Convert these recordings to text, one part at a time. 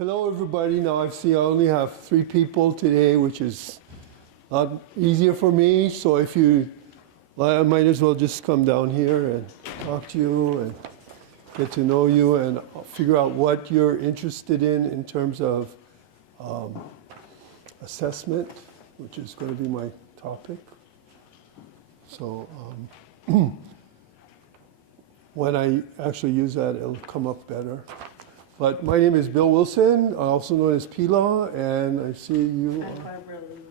Hello, everybody. Now I see I only have 3 people today, which is not easier for me. So if you, I might as well just come down here and talk to you and get to know you and figure out what you're interested in terms of assessment, which is going to be my topic. So when I actually use that, it'll come up better. But my name is Bill Wilson, also known as Pila, and I see you. I'm Barbara Lee.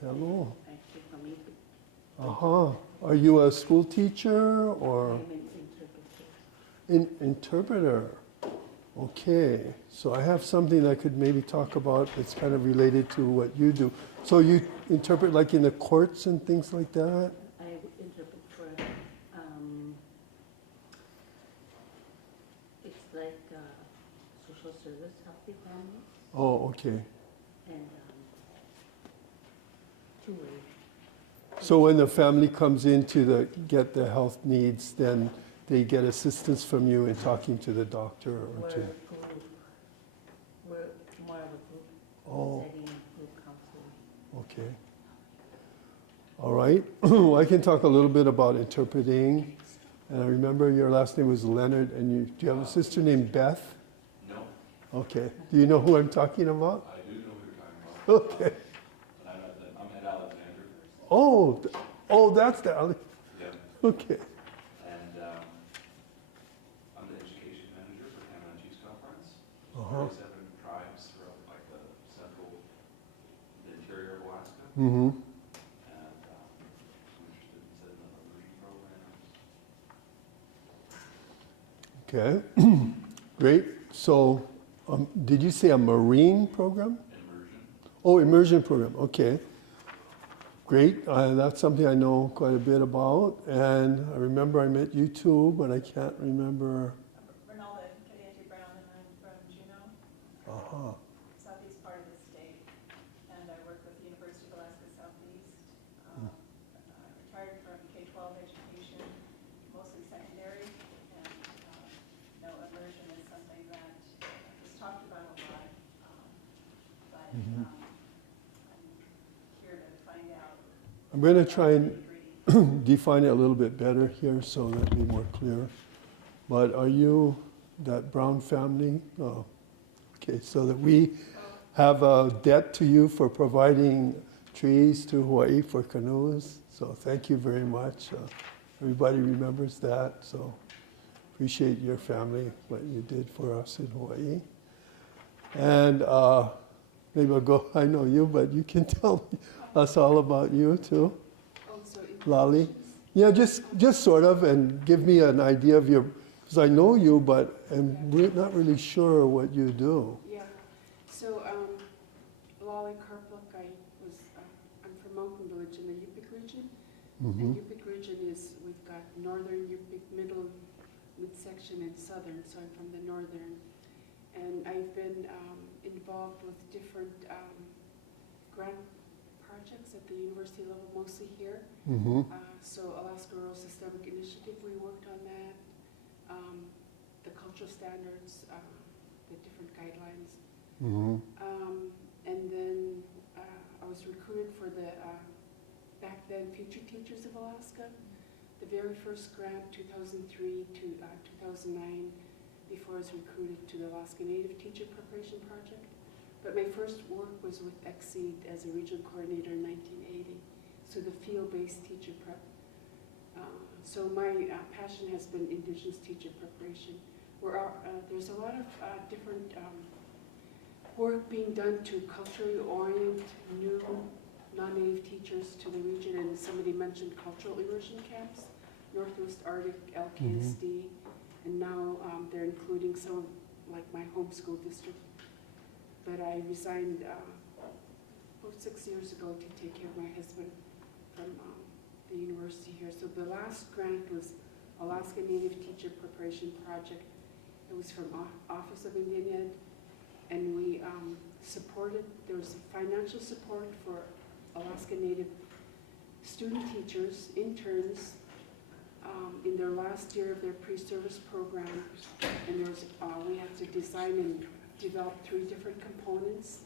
Hello. Thank you for meeting. Are you a school teacher or I'm an interpreter. interpreter? Okay. So I have something I could maybe talk about that's kind of related to what you do. So you interpret like in the courts and things like that? I interpret for, it's like social service, healthy families, Oh, okay. and two ways. So when the family comes in to get the health needs, then they get assistance from you in talking to the doctor or We're to. a group. We're more of a group Oh, setting, group counseling. okay. All right. Well, I can talk a little bit about interpreting. And I remember your last name was Leonard, and do you have a sister named Beth? No, Okay. Do you know who I'm talking about? I do know who you're talking about. Okay. I'm at Alexander. Oh, that's the. Yeah. Okay. And I'm the education manager for Canada Chiefs Conference. Uh-huh. 47 tribes throughout like the interior of Alaska. Mm-hmm. And I'm interested in setting up immersion programs. Okay. Great. So, did you say a marine program? Immersion. Oh, immersion program. Okay. Great. That's something I know quite a bit about. And I remember I met you too, but I can't remember. Ronalda Brown, and I'm from Juneau, Uh-huh. southeast part of the state, and I work with the University of Alaska Southeast. I retired from K-12 education, mostly secondary, and immersion is something that is talked about a lot, but I'm here to find out. I'm going to try and define it a little bit better here so that'll be more clear. But are you that Brown family? Oh, okay. So that we have a debt to you for providing trees to Hawaii for canoes. So thank you very much. Everybody remembers that. So appreciate your family, what you did for us in Hawaii. And maybe I'll go, I know you, but you can tell us all about you too. Also, Lali? Yeah, just sort of, and give me an idea of your, because I know you, but I'm not really sure what you do. Yeah, so Lali Karpluk, I'm from Mountain Village in the Yupik region. And Yupik region is, we've got northern Yupik, middle, midsection, and southern, so I'm from the northern. And I've been involved with different grant projects at the university level, mostly here. So Alaska Rural Systemic Initiative, we worked on that. The cultural standards, the different guidelines. And then I was recruited for the back then Future Teachers of Alaska. The very first grant, 2003 to 2009, before I was recruited to the Alaska Native Teacher Preparation Project. But my first work was with Exceed as a regional coordinator in 1980, so the field-based teacher prep. So my passion has been Indigenous teacher preparation. There's a lot of different work being done to culturally orient new non-native teachers to the region, and somebody mentioned cultural immersion camps, Northwest Arctic, LKSD, and now they're including some, like my home school district. But I resigned about 6 years ago to take care of my husband from the university here. So the last grant was Alaska Native Teacher Preparation Project. It was from Office of Indian Ed, and we supported, there was financial support for Alaska Native student teachers, interns, in their last year of their pre-service program, and we had to design and developed 3 different components: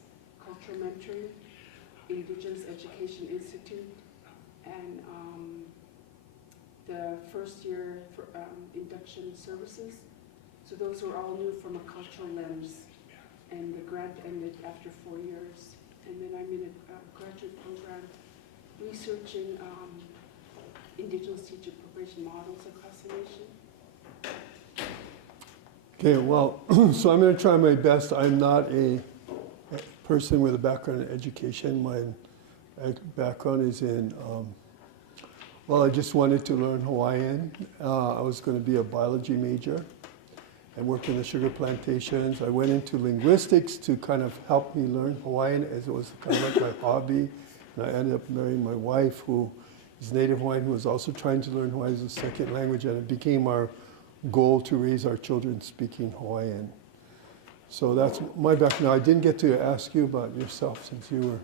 cultural mentoring, Indigenous Education Institute, and the first year for induction services. So those were all new from a cultural lens, and the grant ended after 4 years. And then I'm in a graduate program researching Indigenous teacher preparation models across the nation. Okay, well, so I'm going to try my best. I'm not a person with a background in education. My background is in, well, I just wanted to learn Hawaiian. I was going to be a biology major and work in the sugar plantations. I went into linguistics to kind of help me learn Hawaiian, as it was kind of like my hobby. And I ended up marrying my wife, who is native Hawaiian, who was also trying to learn Hawaiian as a second language, and it became our goal to raise our children speaking Hawaiian. So that's my background. I didn't get to ask you about yourself, since you were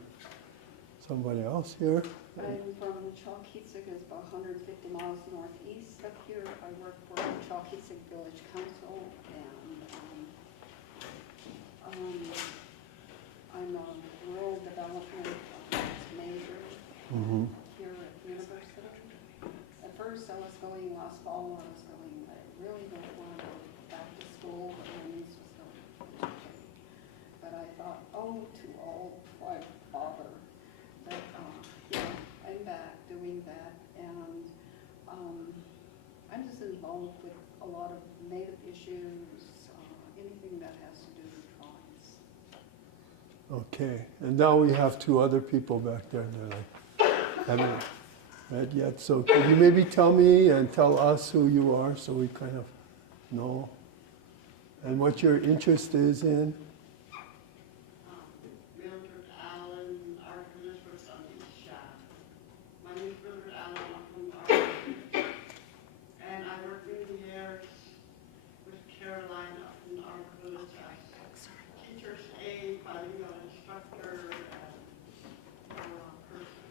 somebody else here. I'm from Chalkitsik, it's about 150 miles northeast up here. I work for the Chalkitsik Village Council, and I'm a rural development major here at the university. At first I was going, last fall I was going, I really don't want to go back to school, but my niece was going to teaching. But I thought, oh, too old, why bother? But yeah, I'm back doing that, and I'm just involved with a lot of Native issues, anything that has to do with tribes. Okay, and now we have 2 other people back there that I haven't met yet. So could you maybe tell me and tell us who you are, so we kind of know, and what your interest is in? Mildred Allen, archivist for Southeast Shop. My name is Mildred Allen, I'm from archivist. And I work many years with Caroline up in archivist as teacher's aide, bilingual instructor, and person.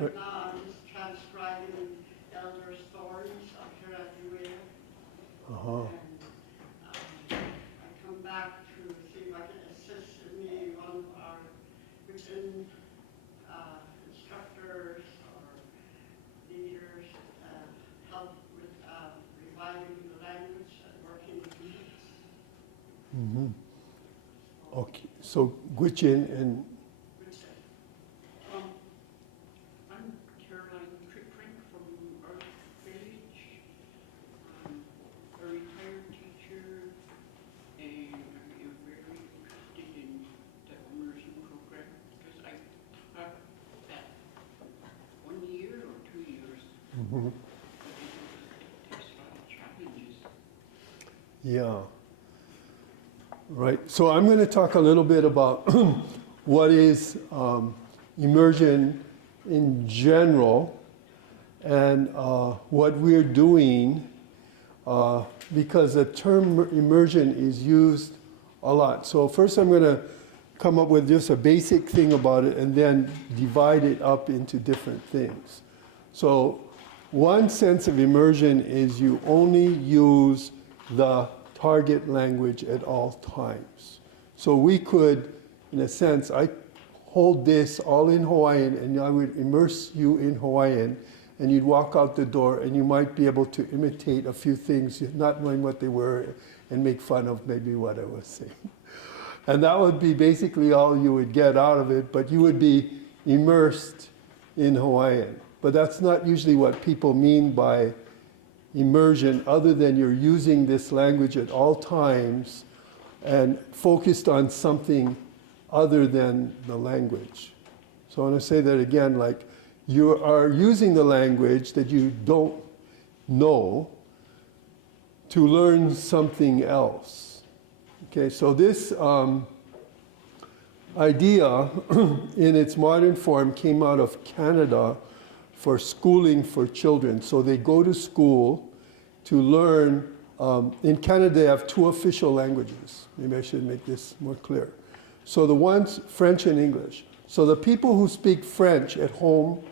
Right now, I'm just transcribing elder stories up here at UA. And I come back to see if I can assist me, one of our written instructors or leaders, help with reviving the language and working with youth. Okay, so Gwich'in and I'm Caroline Crick from Earth Village. I'm a retired teacher, and I'm very interested in the immersion program because I taught that 1 year or 2 years. There's a lot of challenges. yeah. Right, so I'm going to talk a little bit about what is immersion in general, and what we're doing, because the term immersion is used a lot. So first I'm going to come up with just a basic thing about it, and then divide it up into different things. So one sense of immersion is you only use the target language at all times. So we could, in a sense, I hold this all in Hawaiian, and I would immerse you in Hawaiian, and you'd walk out the door, and you might be able to imitate a few things, not knowing what they were, and make fun of maybe what I was saying. And that would be basically all you would get out of it, but you would be immersed in Hawaiian. But that's not usually what people mean by immersion, other than you're using this language at all times and focused on something other than the language. So I want to say that again, like you are using the language that you don't know to learn something else. Okay, so this idea in its modern form came out of Canada for schooling for children. So they go to school to learn. In Canada, they have 2 official languages. Maybe I should make this more clear. So the one's French and English. So the people who speak French at home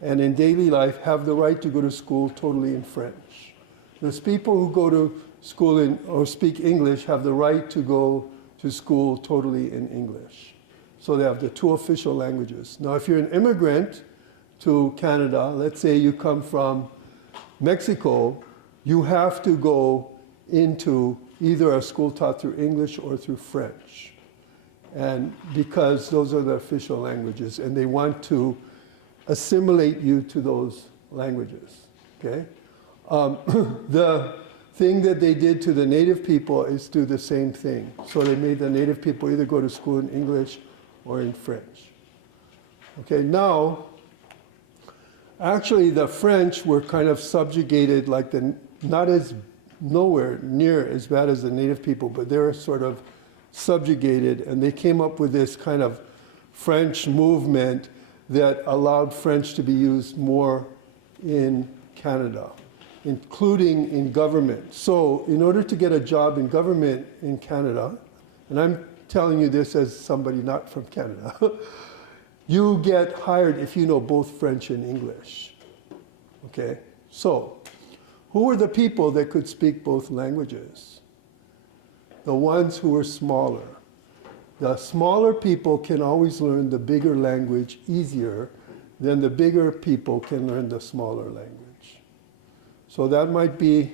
and in daily life have the right to go to school totally in French. Those people who go to school in, or speak English have the right to go to school totally in English. So they have the two official languages. Now, if you're an immigrant to Canada, let's say you come from Mexico, you have to go into either a school taught through English or through French. And because those are the official languages, and they want to assimilate you to those languages, okay? The thing that they did to the native people is do the same thing. So they made the native people either go to school in English or in French. Okay, now, actually the French were kind of subjugated, like not as, nowhere near as bad as the native people, but they were sort of subjugated, and they came up with this kind of French movement that allowed French to be used more in Canada, including in government. So in order to get a job in government in Canada, and I'm telling you this as somebody not from Canada, you get hired if you know both French and English. Okay? So, who were the people that could speak both languages? The ones who were smaller. The smaller people can always learn the bigger language easier than the bigger people can learn the smaller language. So that might be,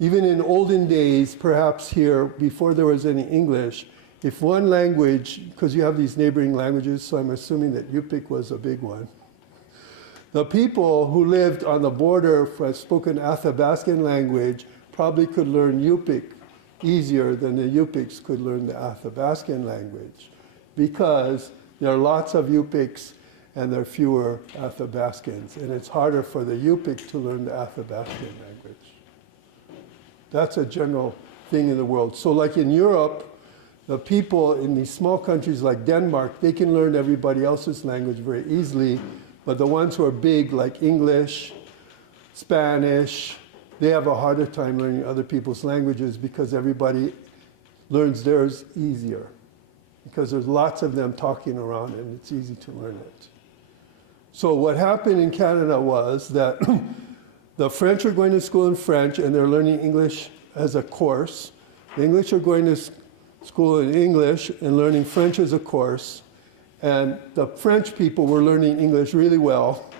even in olden days, perhaps here, before there was any English, if one language, because you have these neighboring languages, so I'm assuming that Yupik was a big one. The people who lived on the border for spoken Athabascan language probably could learn Yupik easier than the Yupiks could learn the Athabascan language, because there are lots of Yupiks and there are fewer Athabascans, and it's harder for the Yupik to learn the Athabascan language. That's a general thing in the world. So like in Europe, the people in these small countries like Denmark, they can learn everybody else's language very easily, but the ones who are big, like English, Spanish, they have a harder time learning other people's languages because everybody learns theirs easier, because there's lots of them talking around and it's easy to learn it. So what happened in Canada was that the French are going to school in French and they're learning English as a course. The English are going to school in English and learning French as a course. And the French people were learning English really well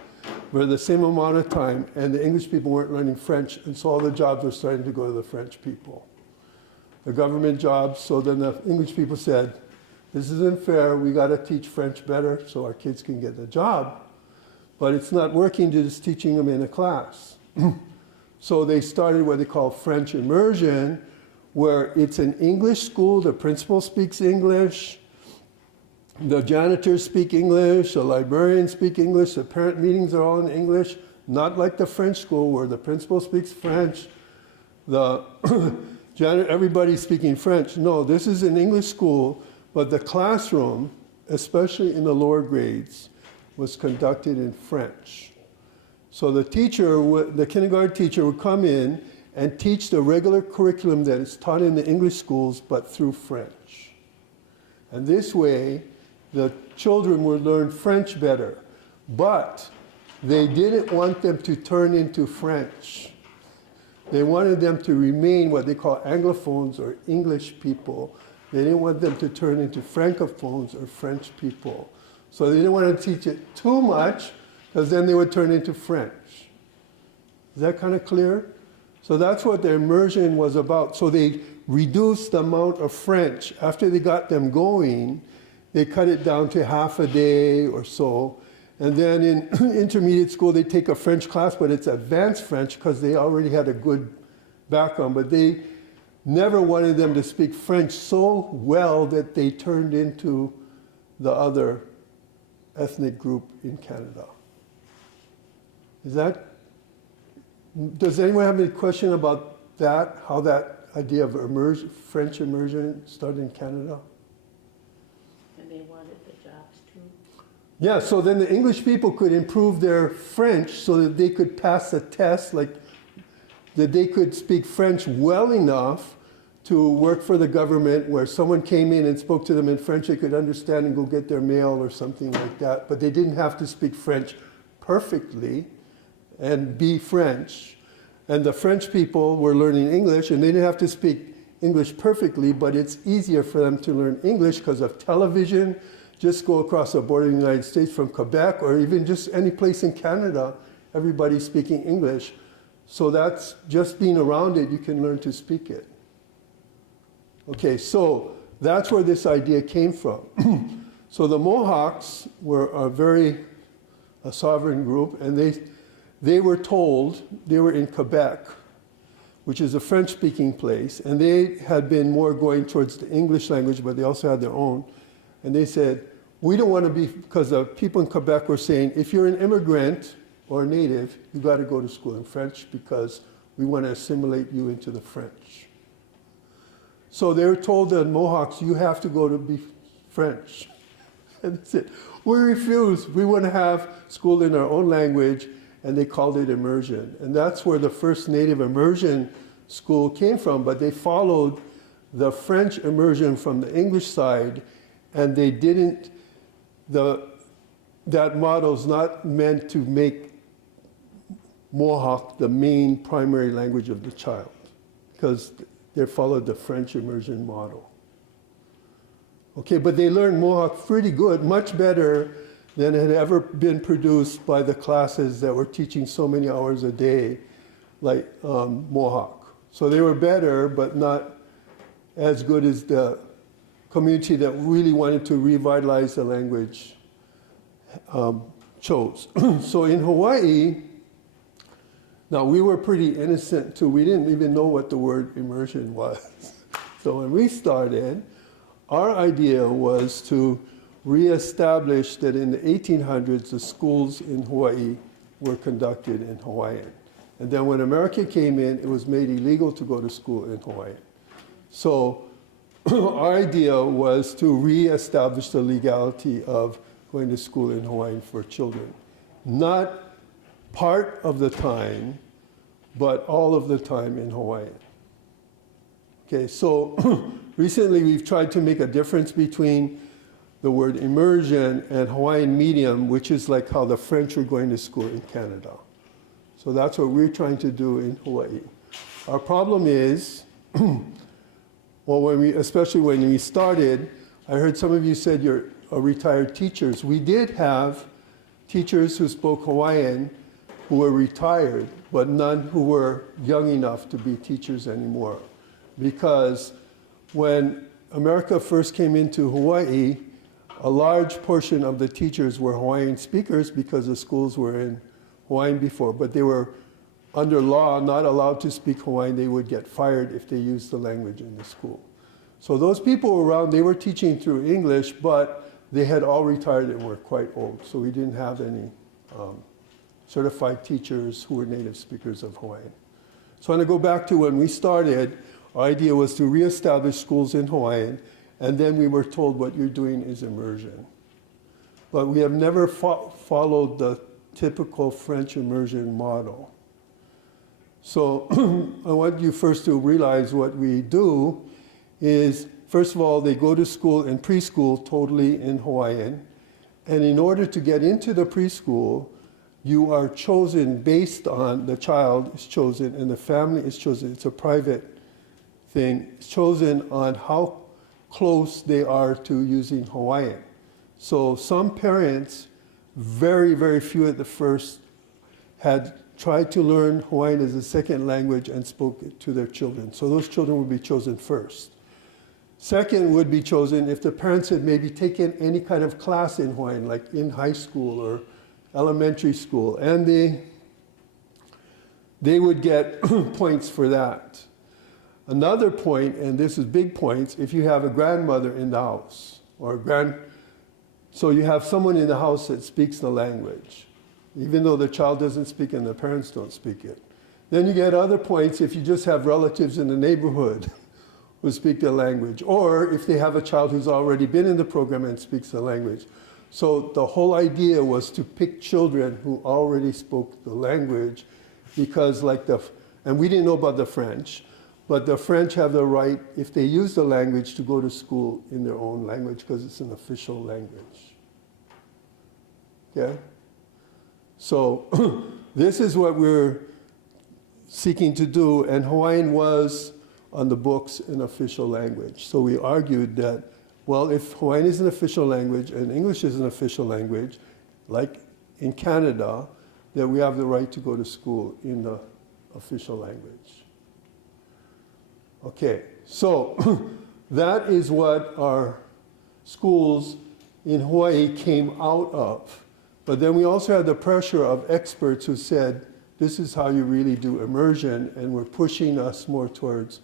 for the same amount of time, and the English people weren't learning French, and so all the jobs were starting to go to the French people. The government jobs, so then the English people said, this isn't fair, we got to teach French better so our kids can get a job. But it's not working to just teaching them in a class. So they started what they call French immersion, where it's an English school, the principal speaks English, the janitors speak English, the librarians speak English, the parent meetings are all in English, not like the French school where the principal speaks French, the everybody's speaking French. No, this is an English school, but the classroom, especially in the lower grades, was conducted in French. So the teacher, the kindergarten teacher would come in and teach the regular curriculum that is taught in the English schools, but through French. And this way, the children would learn French better, but they didn't want them to turn into French. They wanted them to remain what they call Anglophones or English people. They didn't want them to turn into Francophones or French people. So they didn't want to teach it too much, because then they would turn into French. Is that kind of clear? So that's what the immersion was about. So they reduced the amount of French. After they got them going, they cut it down to half a day or so. And then in intermediate school, they take a French class, but it's advanced French because they already had a good background. But they never wanted them to speak French so well that they turned into the other ethnic group in Canada. Does anyone have any question about that, how that idea of French immersion started in Canada? And they wanted the jobs too. Yeah, so then the English people could improve their French so that they could pass a test, like that they could speak French well enough to work for the government, where someone came in and spoke to them in French, they could understand and go get their mail or something like that. But they didn't have to speak French perfectly and be French. And the French people were learning English, and they didn't have to speak English perfectly, but it's easier for them to learn English because of television. Just go across the border in the United States from Quebec, or even just any place in Canada, everybody's speaking English. So that's just being around it, you can learn to speak it. Okay, so that's where this idea came from. So the Mohawks were a sovereign group, and they were told, they were in Quebec, which is a French-speaking place, and they had been more going towards the English language, but they also had their own. And they said, we don't want to be, because the people in Quebec were saying, if you're an immigrant or a native, you got to go to school in French because we want to assimilate you into the French. So they were told the Mohawks, you have to go to be French. And they said, we refuse. We want to have school in our own language, and they called it immersion. And that's where the first native immersion school came from, but they followed the French immersion from the English side, and they didn't, that model's not meant to make Mohawk the main primary language of the child, because they followed the French immersion model. Okay, but they learned Mohawk pretty good, much better than had ever been produced by the classes that were teaching so many hours a day, like Mohawk. So they were better, but not as good as the community that really wanted to revitalize the language chose. So in Hawaii, now we were pretty innocent too. We didn't even know what the word immersion was. So when we started, our idea was to reestablish that in the 1800s, the schools in Hawaii were conducted in Hawaiian. And then when America came in, it was made illegal to go to school in Hawaii. So our idea was to reestablish the legality of going to school in Hawaiian for children. Not part of the time, but all of the time in Hawaiian. Okay, so recently we've tried to make a difference between the word immersion and Hawaiian medium, which is like how the French are going to school in Canada. So that's what we're trying to do in Hawaii. Our problem is, well, especially when we started, I heard some of you said you're retired teachers. We did have teachers who spoke Hawaiian who were retired, but none who were young enough to be teachers anymore. Because when America first came into Hawaii, a large portion of the teachers were Hawaiian speakers because the schools were in Hawaiian before, but they were under law not allowed to speak Hawaiian. They would get fired if they used the language in the school. So those people were around, they were teaching through English, but they had all retired and were quite old. So we didn't have any certified teachers who were native speakers of Hawaiian. So I'm going to go back to when we started. Our idea was to reestablish schools in Hawaiian, and then we were told what you're doing is immersion. But we have never followed the typical French immersion model. So I want you first to realize what we do is, first of all, they go to school in preschool totally in Hawaiian. And in order to get into the preschool, you are chosen based on, the child is chosen and the family is chosen. It's a private thing. It's chosen on how close they are to using Hawaiian. So some parents, very, very few at the first, had tried to learn Hawaiian as a second language and spoke it to their children. So those children would be chosen first. Second would be chosen if the parents had maybe taken any kind of class in Hawaiian, like in high school or elementary school, and they would get points for that. Another point, and this is big points, if you have a grandmother in the house, or so you have someone in the house that speaks the language, even though the child doesn't speak and the parents don't speak it. Then you get other points if you just have relatives in the neighborhood who speak the language, or if they have a child who's already been in the program and speaks the language. So the whole idea was to pick children who already spoke the language, because and we didn't know about the French, but the French have the right, if they use the language, to go to school in their own language because it's an official language. Okay? So this is what we're seeking to do, and Hawaiian was on the books an official language. So we argued that, well, if Hawaiian is an official language and English is an official language, like in Canada, that we have the right to go to school in the official language. Okay, so that is what our schools in Hawaii came out of. But then we also had the pressure of experts who said, this is how you really do immersion, and we're pushing us more towards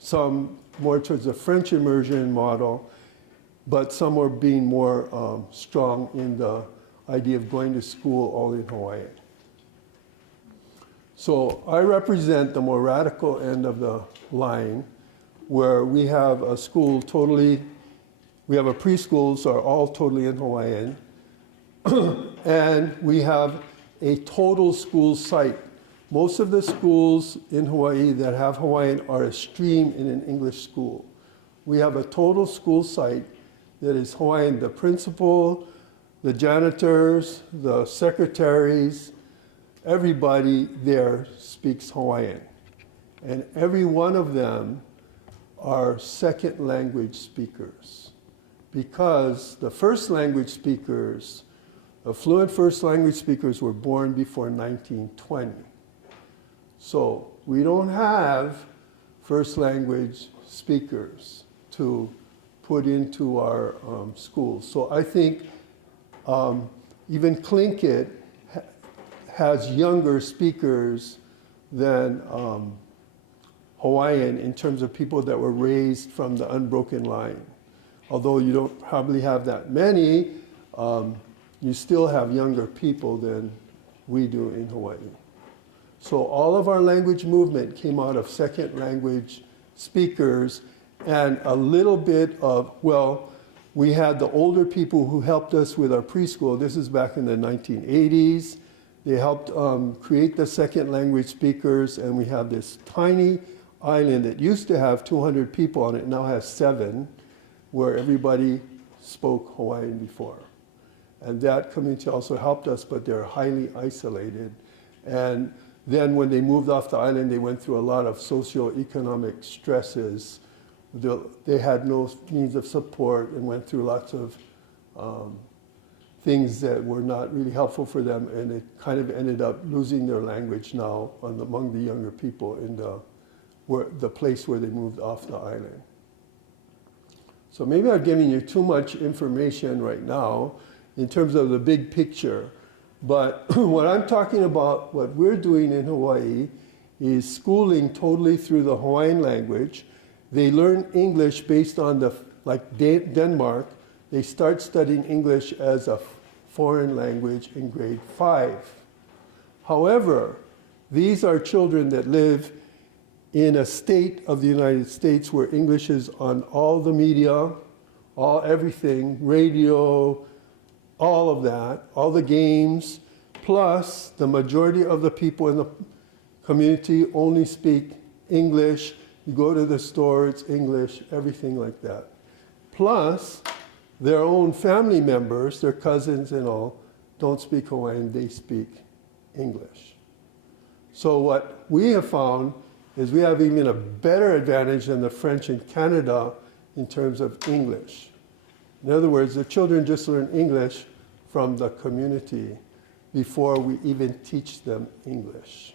the French immersion model, but some were being more strong in the idea of going to school all in Hawaii. So I represent the more radical end of the line, where we have a school we have a preschool, so are all totally in Hawaiian, and we have a total school site. Most of the schools in Hawaii that have Hawaiian are a stream in an English school. We have a total school site that is Hawaiian. The principal, the janitors, the secretaries, everybody there speaks Hawaiian. And every one of them are second language speakers. Because the first language speakers, the fluent first language speakers were born before 1920. So we don't have first language speakers to put into our schools. So I think even Tlingit has younger speakers than Hawaiian in terms of people that were raised from the unbroken line. Although you don't probably have that many, you still have younger people than we do in Hawaii. So all of our language movement came out of second language speakers, and a little bit of, well, we had the older people who helped us with our preschool. This is back in the 1980s. They helped create the second language speakers, and we have this tiny island that used to have 200 people on it, now has 7, where everybody spoke Hawaiian before. And that community also helped us, but they're highly isolated. And then when they moved off the island, they went through a lot of socioeconomic stresses. They had no means of support and went through lots of things that were not really helpful for them, and it kind of ended up losing their language now among the younger people in the place where they moved off the island. So maybe I'm giving you too much information right now in terms of the big picture. But what I'm talking about, what we're doing in Hawaii, is schooling totally through the Hawaiian language. They learn English based on like Denmark, they start studying English as a foreign language in grade 5. However, these are children that live in a state of the United States where English is on all the media, everything, radio, all of that, all the games, plus the majority of the people in the community only speak English. You go to the store, it's English, everything like that. Plus, their own family members, their cousins and all, don't speak Hawaiian, they speak English. So what we have found is we have even a better advantage than the French in Canada in terms of English. In other words, the children just learn English from the community before we even teach them English.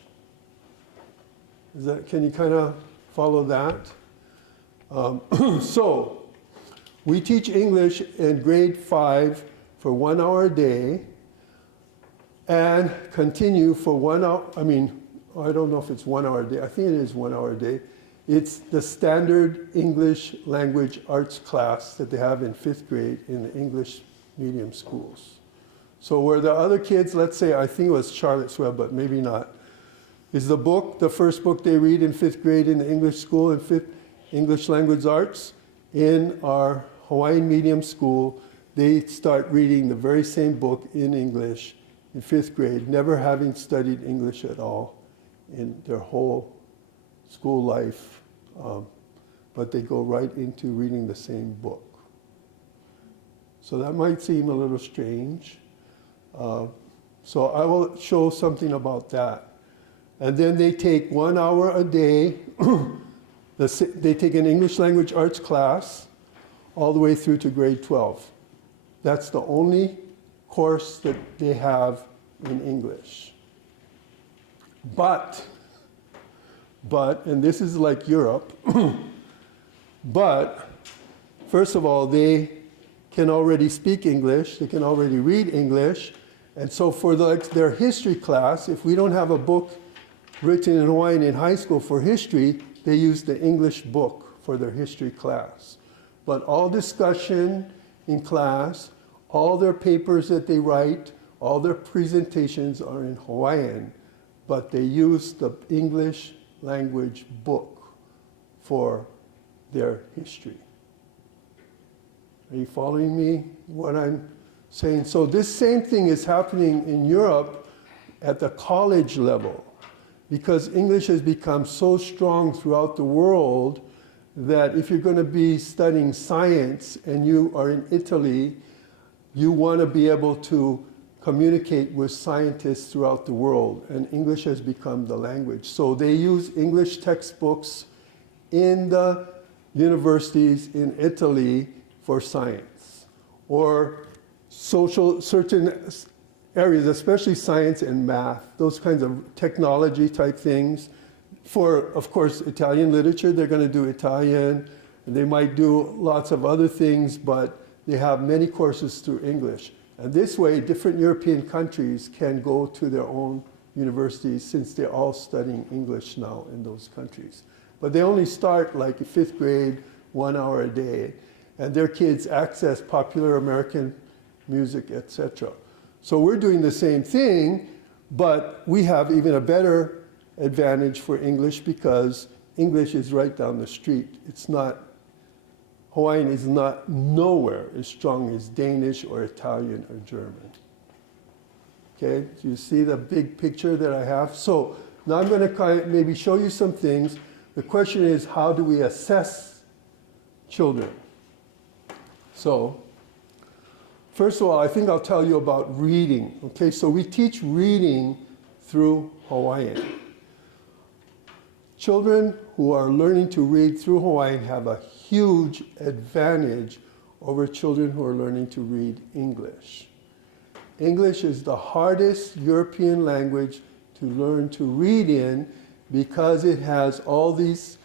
Can you kind of follow that? So we teach English in grade 5 for 1 hour a day and continue for 1 hour, I don't know if it's 1 hour a day. I think it is 1 hour a day. It's the standard English language arts class that they have in 5th grade in the English medium schools. So where the other kids, let's say, I think it was Charlotte's Web, but maybe not, is the first book they read in 5th grade in the English school in 5th English language arts. In our Hawaiian medium school, they start reading the very same book in English in 5th grade, never having studied English at all in their whole school life, but they go right into reading the same book. So that might seem a little strange. So I will show something about that. And then they take 1 hour a day. They take an English language arts class all the way through to grade 12. That's the only course that they have in English. But, and this is like Europe, but first of all, they can already speak English, they can already read English, and so for their history class, if we don't have a book written in Hawaiian in high school for history, they use the English book for their history class. But all discussion in class, all their papers that they write, all their presentations are in Hawaiian, but they use the English language book for their history. Are you following me, what I'm saying? So this same thing is happening in Europe at the college level, because English has become so strong throughout the world that if you're going to be studying science and you are in Italy, you want to be able to communicate with scientists throughout the world, and English has become the language. So they use English textbooks in the universities in Italy for science, or certain areas, especially science and math, those kinds of technology type things. For, of course, Italian literature, they're going to do Italian. They might do lots of other things, but they have many courses through English. And this way, different European countries can go to their own universities, since they're all studying English now in those countries. But they only start like 5th grade, 1 hour a day, and their kids access popular American music, etc. So we're doing the same thing, but we have even a better advantage for English, because English is right down the street. It's not, Hawaiian is not nowhere as strong as Danish or Italian or German. Okay, do you see the big picture that I have? So now I'm going to maybe show you some things. The question is, how do we assess children? So, first of all, I think I'll tell you about reading. Okay, so we teach reading through Hawaiian. Children who are learning to read through Hawaiian have a huge advantage over children who are learning to read English. English is the hardest European language to learn to read in, because it has all these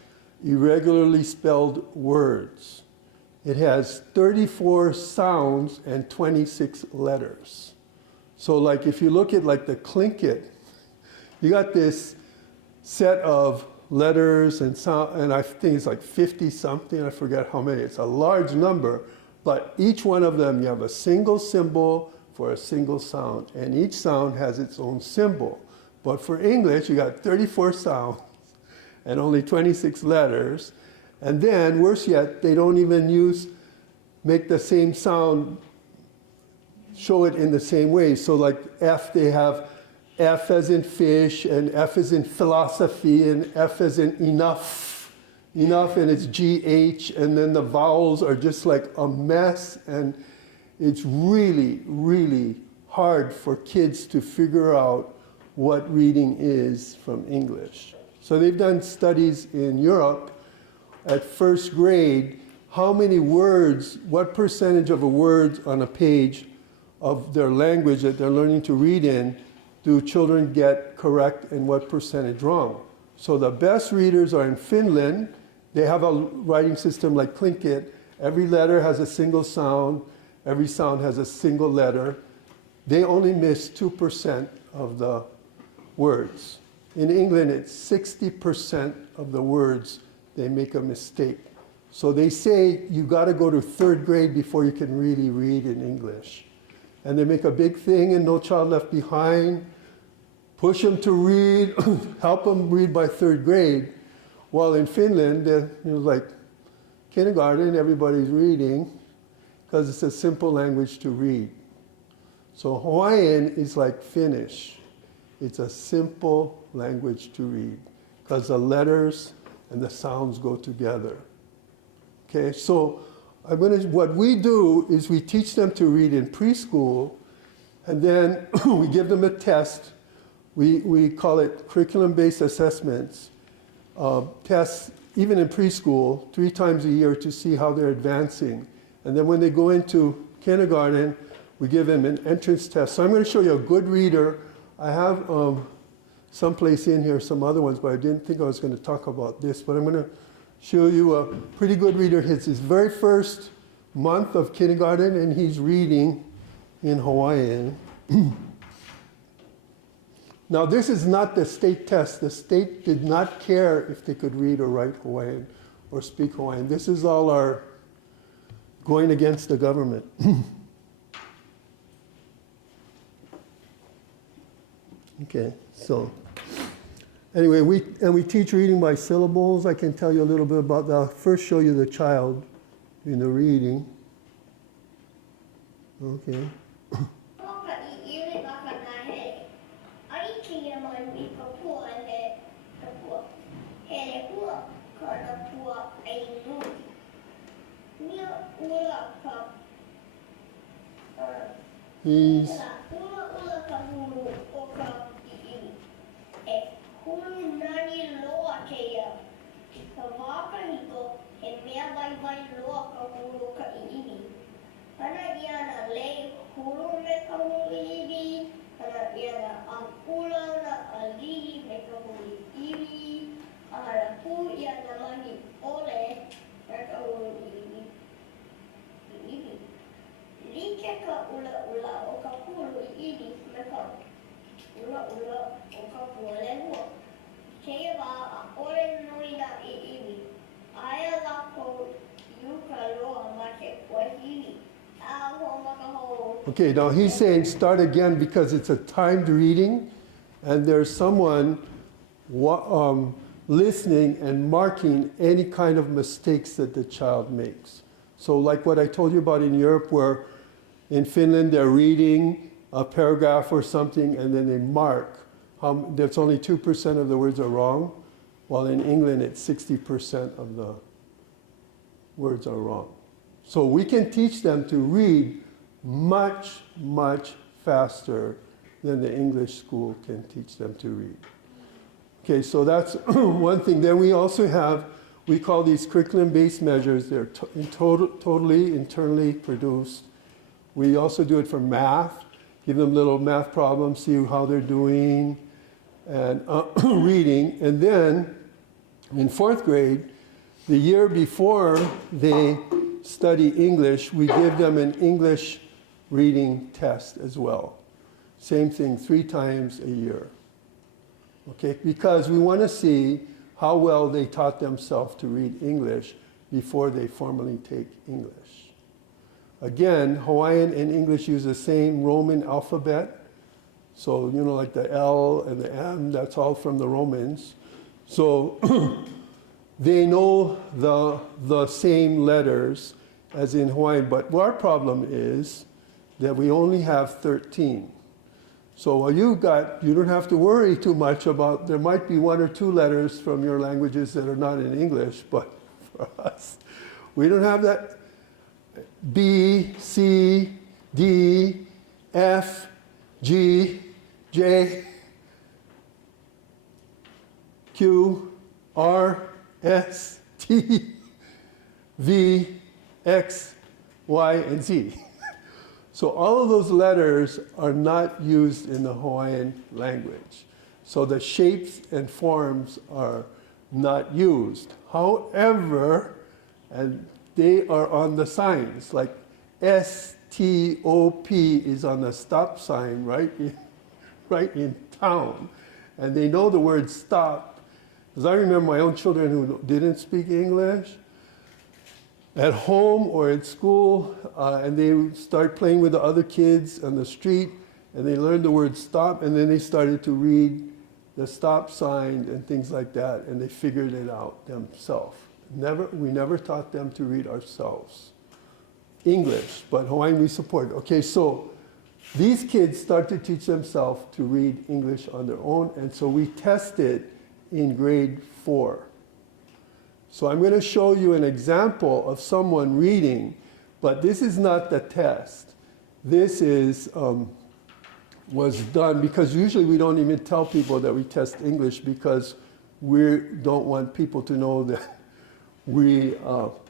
irregularly spelled words. It has 34 sounds and 26 letters. So like if you look at like the Tlingit, you got this set of letters and sound, and I think it's like 50 something, I forget how many. It's a large number, but each one of them you have a single symbol for a single sound, and each sound has its own symbol. But for English, you got 34 sounds and only 26 letters. And then, worse yet, they don't even make the same sound, show it in the same way. So like F, they have F as in fish, and F as in philosophy, and F as in enough, and it's GH, and then the vowels are just like a mess, and it's really, really hard for kids to figure out what reading is from English. So they've done studies in Europe at 1st grade, how many words, what percentage of a word on a page of their language that they're learning to read in do children get correct and what percentage wrong. So the best readers are in Finland. They have a writing system like Tlingit. Every letter has a single sound. Every sound has a single letter. They only miss 2% of the words. In England, it's 60% of the words they make a mistake. So they say you got to go to 3rd grade before you can really read in English. And they make a big thing in No Child Left Behind, push them to read, help them read by 3rd grade. While in Finland, it was like kindergarten, everybody's reading, because it's a simple language to read. So Hawaiian is like Finnish. It's a simple language to read, because the letters and the sounds go together. Okay, so what we do is we teach them to read in preschool, and then we give them a test we call it curriculum-based assessments, tests, even in preschool, 3 times a year to see how they're advancing. And then when they go into kindergarten, we give them an entrance test. So I'm going to show you a good reader. I have someplace in here some other ones, but I didn't think I was going to talk about this. But I'm going to show you a pretty good reader. It's his very first month of kindergarten, and he's reading in Hawaiian. Now, this is not the state test. The state did not care if they could read or write Hawaiian or speak Hawaiian. This is all our going against the government. Okay, so anyway, we teach reading by syllables. I can tell you a little bit about that. I'll first show you the child in the reading. Okay. He's okay, now he's saying start again because it's a timed reading and there's someone listening and marking any kind of mistakes that the child makes. So like what I told you about in Europe, where in Finland they're reading a paragraph or something and then they mark. That's only 2% of the words are wrong, while in England it's 60% of the words are wrong. So we can teach them to read much, much faster than the English school can teach them to read. Okay, so that's one thing. Then we also have, we call these curriculum-based measures. They're totally internally produced. We also do it for math, give them little math problems, see how they're doing, and reading. And then in 4th grade, the year before they study English, we give them an English reading test as well. Same thing, 3 times a year. Okay, because we want to see how well they taught themselves to read English before they formally take English. Again, Hawaiian and English use the same Roman alphabet. So, you know, like the L and the M, that's all from the Romans. So they know the same letters as in Hawaiian. But our problem is that we only have 13. So you don't have to worry too much about, there might be 1 or 2 letters from your languages that are not in English, but for us, we don't have that. B, C, D, F, G, J, Q, R, S, T, V, X, Y, and Z. So all of those letters are not used in the Hawaiian language. So the shapes and forms are not used. However, and they are on the signs, like STOP is on the stop sign right in town. And they know the word stop. Because I remember my own children who didn't speak English, at home or at school, and they start playing with the other kids on the street, and they learned the word stop, and then they started to read the stop sign and things like that, and they figured it out themselves. We never taught them to read ourselves. English, but Hawaiian we support. Okay, so these kids start to teach themselves to read English on their own, and so we test it in grade 4. So I'm going to show you an example of someone reading, but this is not the test. This is was done, because usually we don't even tell people that we test English because we don't want people to know that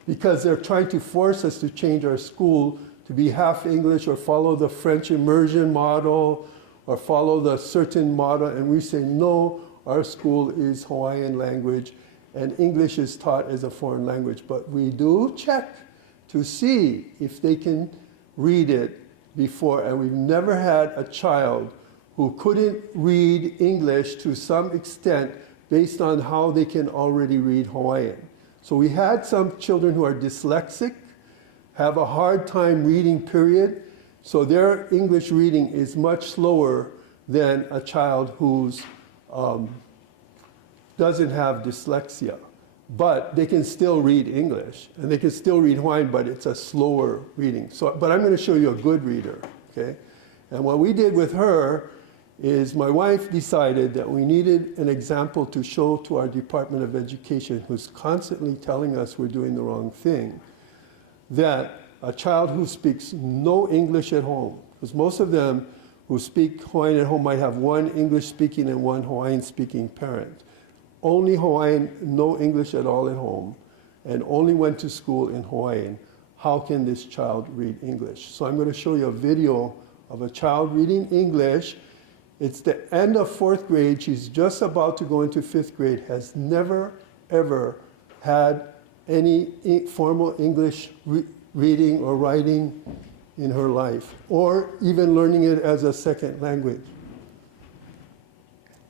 because they're trying to force us to change our school to be half English or follow the French immersion model or follow the certain model, and we say no, our school is Hawaiian language and English is taught as a foreign language. But we do check to see if they can read it before, and we've never had a child who couldn't read English to some extent based on how they can already read Hawaiian. So we had some children who are dyslexic, have a hard time reading, period. So their English reading is much slower than a child who's doesn't have dyslexia. But they can still read English, and they can still read Hawaiian, but it's a slower reading. So, but I'm going to show you a good reader, okay? And what we did with her is my wife decided that we needed an example to show to our Department of Education, who's constantly telling us we're doing the wrong thing, that a child who speaks no English at home, because most of them who speak Hawaiian at home might have one English-speaking and one Hawaiian-speaking parent. Only Hawaiian, no English at all at home, and only went to school in Hawaiian. How can this child read English? So I'm going to show you a video of a child reading English. It's the end of 4th grade. She's just about to go into 5th grade, has never, ever had any formal English reading or writing in her life, or even learning it as a second language.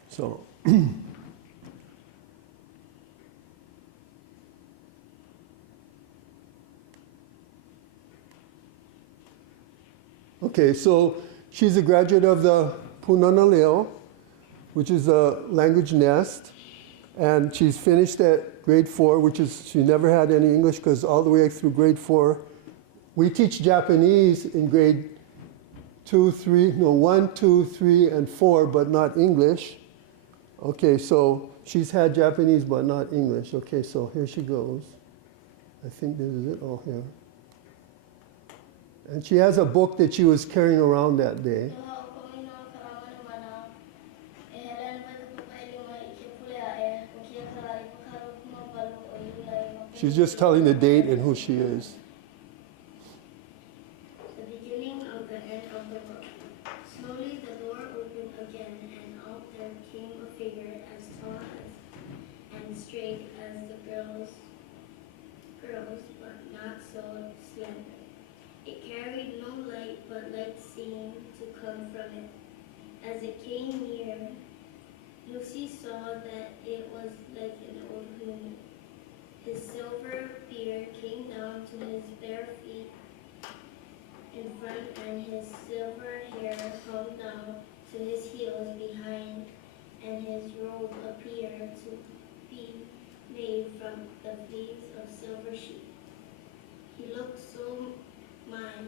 So, okay, so she's a graduate of the Punana Leo, which is a language nest, and she's finished at grade 4, which is, she never had any English because all the way through grade 4, we teach Japanese in grade 1, 2, 3, and 4, but not English. Okay, so she's had Japanese but not English. Okay, so here she goes. I think this is it. Oh, here. And she has a book that she was carrying around that day. She's just telling the date and who she is. The beginning of the end of the book. Slowly the door opened again, and out there came a figure as tall as and straight as the girls, but not so slender. It carried no light, but light seemed to come from it. As it came near, Lucy saw that it was like an old human. His silver beard came down to his bare feet in front, and his silver hair hung down to his heels behind, and his robe appeared to be made from the leaves of silver sheep. He looked so mild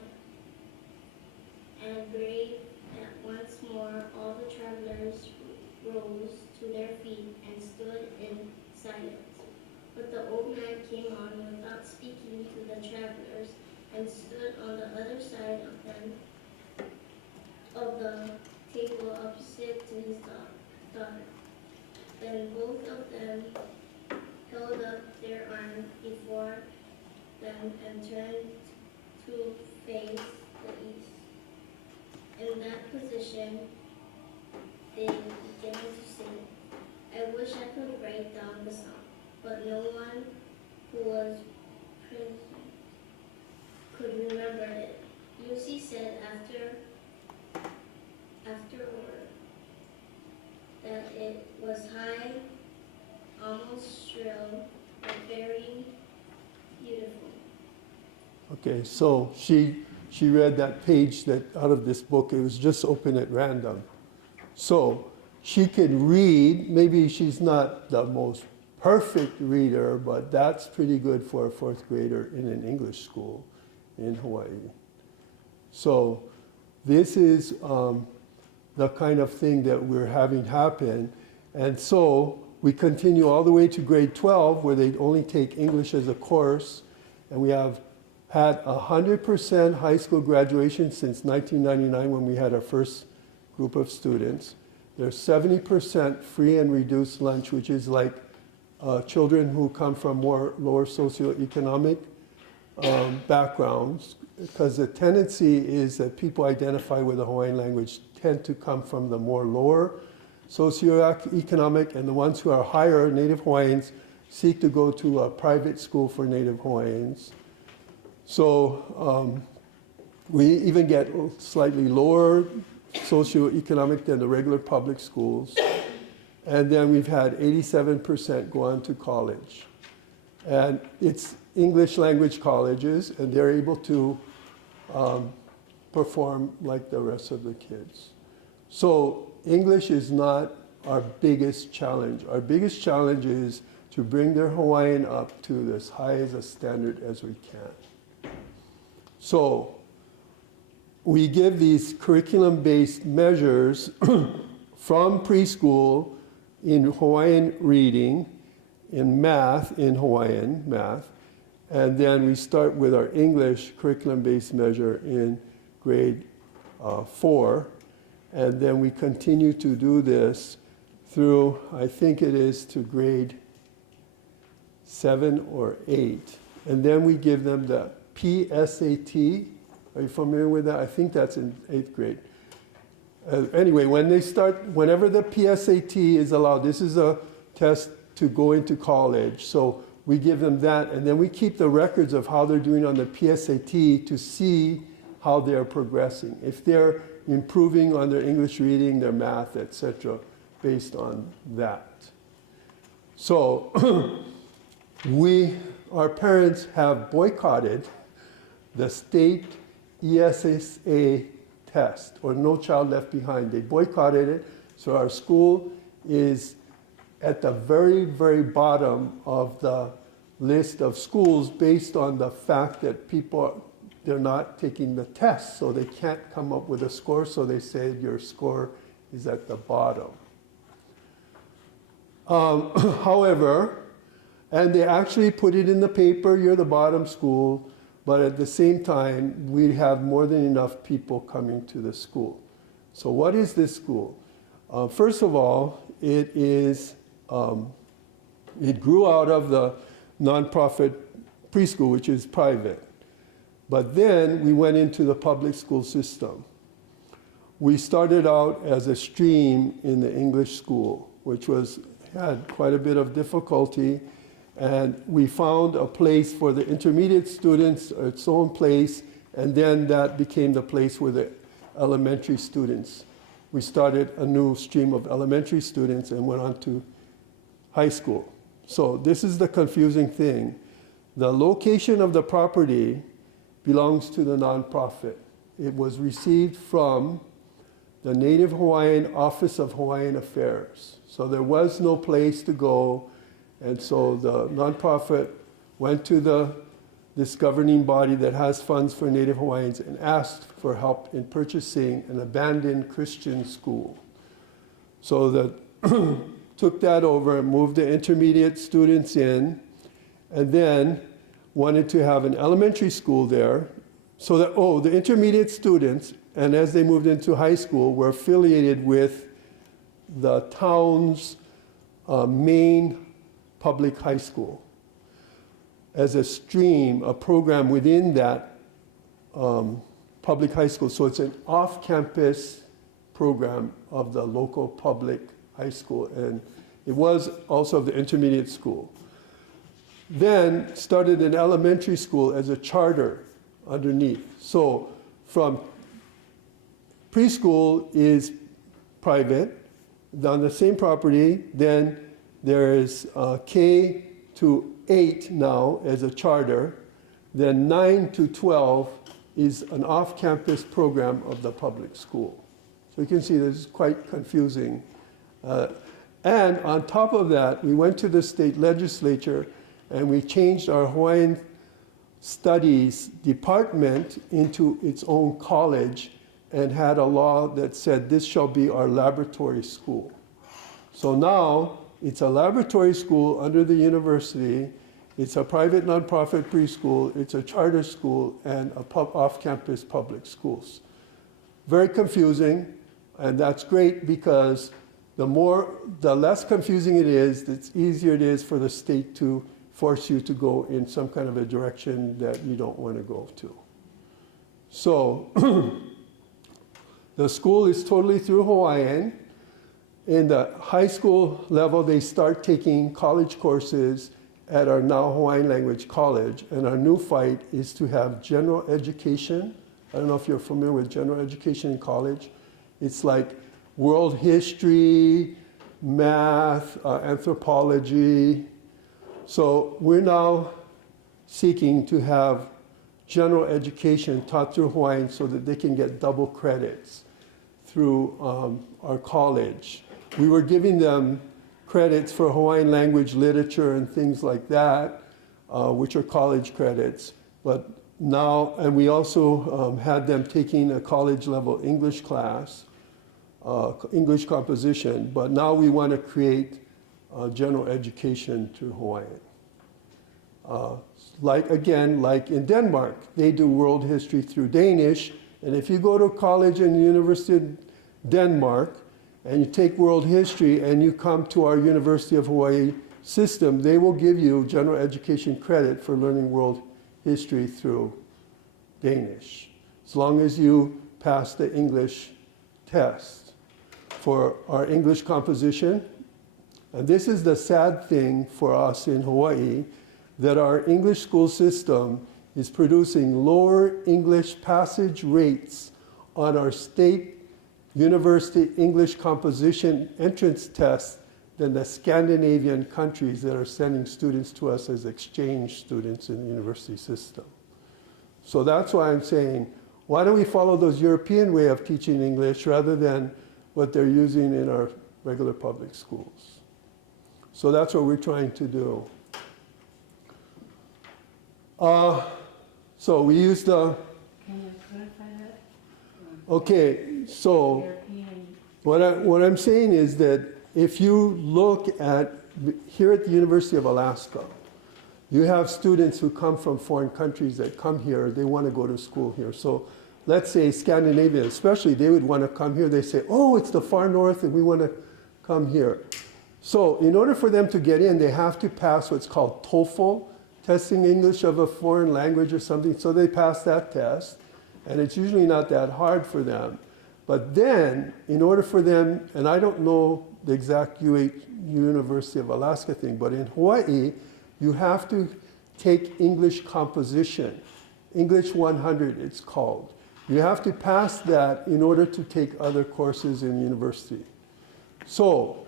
and brave that once more all the travelers rose to their feet and stood in silence. But the old man came on without speaking to the travelers and stood on the other side of them, of the table opposite to his daughter. Then both of them held up their arms before them and turned to face the east. In that position, they began to sing. I wish I could write down the song, but no one who was present could remember it. Lucy said afterward that it was high, almost shrill, but very beautiful. Okay, so she read that page that out of this book. It was just open at random. So she can read. Maybe she's not the most perfect reader, but that's pretty good for a 4th grader in an English school in Hawaii. So this is the kind of thing that we're having happen. And so we continue all the way to grade 12, where they only take English as a course, and we have had 100% high school graduation since 1999, when we had our first group of students. There's 70% free and reduced lunch, which is like children who come from more lower socioeconomic backgrounds, because the tendency is that people identify with the Hawaiian language tend to come from the more lower socioeconomic, and the ones who are higher, Native Hawaiians, seek to go to a private school for Native Hawaiians. So we even get slightly lower socioeconomic than the regular public schools. And then we've had 87% go on to college. And it's English language colleges, and they're able to perform like the rest of the kids. So English is not our biggest challenge. Our biggest challenge is to bring their Hawaiian up to as high as a standard as we can. So we give these curriculum-based measures from preschool in Hawaiian reading, in math, in Hawaiian math, and then we start with our English curriculum-based measure in grade 4, and then we continue to do this through, I think it is to grade 7 or 8. And then we give them the PSAT. Are you familiar with that? I think that's in 8th grade. Anyway, when they start, whenever the PSAT is allowed, this is a test to go into college. So we give them that, and then we keep the records of how they're doing on the PSAT to see how they're progressing. If they're improving on their English reading, their math, etc., based on that. So our parents have boycotted the state ESSA test, or No Child Left Behind. They boycotted it, so our school is at the very, very bottom of the list of schools based on the fact that they're not taking the test, so they can't come up with a score, so they say your score is at the bottom. However, and they actually put it in the paper, you're the bottom school, but at the same time, we have more than enough people coming to the school. So what is this school? First of all, it grew out of the nonprofit preschool, which is private. But then we went into the public school system. We started out as a stream in the English school, which had quite a bit of difficulty. And we found a place for the intermediate students, its own place, and then that became the place for the elementary students. We started a new stream of elementary students and went on to high school. So this is the confusing thing. The location of the property belongs to the nonprofit. It was received from the Native Hawaiian Office of Hawaiian Affairs. So there was no place to go. And so the nonprofit went to this governing body that has funds for Native Hawaiians and asked for help in purchasing an abandoned Christian school. So that took that over and moved the intermediate students in, and then wanted to have an elementary school there. So that, the intermediate students, and as they moved into high school, were affiliated with the town's main public high school as a stream, a program within that public high school. So it's an off-campus program of the local public high school, and it was also of the intermediate school. Then started an elementary school as a charter underneath. So from preschool is private, on the same property, then there is K to 8 now as a charter. Then 9 to 12 is an off-campus program of the public school. So you can see this is quite confusing. And on top of that, we went to the state legislature and we changed our Hawaiian Studies department into its own college and had a law that said this shall be our laboratory school. So now it's a laboratory school under the university. It's a private nonprofit preschool. It's a charter school and off-campus public schools. Very confusing, And that's great because the less confusing it is, the easier it is for the state to force you to go in some kind of a direction that you don't want to go to. So the school is totally through Hawaiian. In the high school level, they start taking college courses at our now Hawaiian Language College. And our new fight is to have general education. I don't know if you're familiar with general education in college. It's like world history, math, anthropology. So we're now seeking to have general education taught through Hawaiian so that they can get double credits through our college. We were giving them credits for Hawaiian language, literature, and things like that, which are college credits. But now, and we also had them taking a college level English class, English composition, but now we want to create general education through Hawaiian. Like in Denmark, they do world history through Danish, and if you go to college in the University of Denmark, and you take world history and you come to our University of Hawaii system, they will give you general education credit for learning world history through Danish, as long as you pass the English test. For our English composition, and this is the sad thing for us in Hawaii, that our English school system is producing lower English passage rates on our state university English composition entrance test than the Scandinavian countries that are sending students to us as exchange students in the university system. So that's why I'm saying, why don't we follow those European way of teaching English rather than what they're using in our regular public schools? So that's what we're trying to do. So we use the, Can you clarify that? okay, so European, what I'm saying is that if you look at, here at the University of Alaska, you have students who come from foreign countries that come here, they want to go to school here. So let's say Scandinavia, especially, they would want to come here. They say, oh, it's the far north and we want to come here. So in order for them to get in, they have to pass what's called TOEFL, testing English of a foreign language or something. So they pass that test, and it's usually not that hard for them. But then, in order for them, and I don't know the exact University of Alaska thing, but in Hawaii, you have to take English composition, English 100 it's called. You have to pass that in order to take other courses in university. So,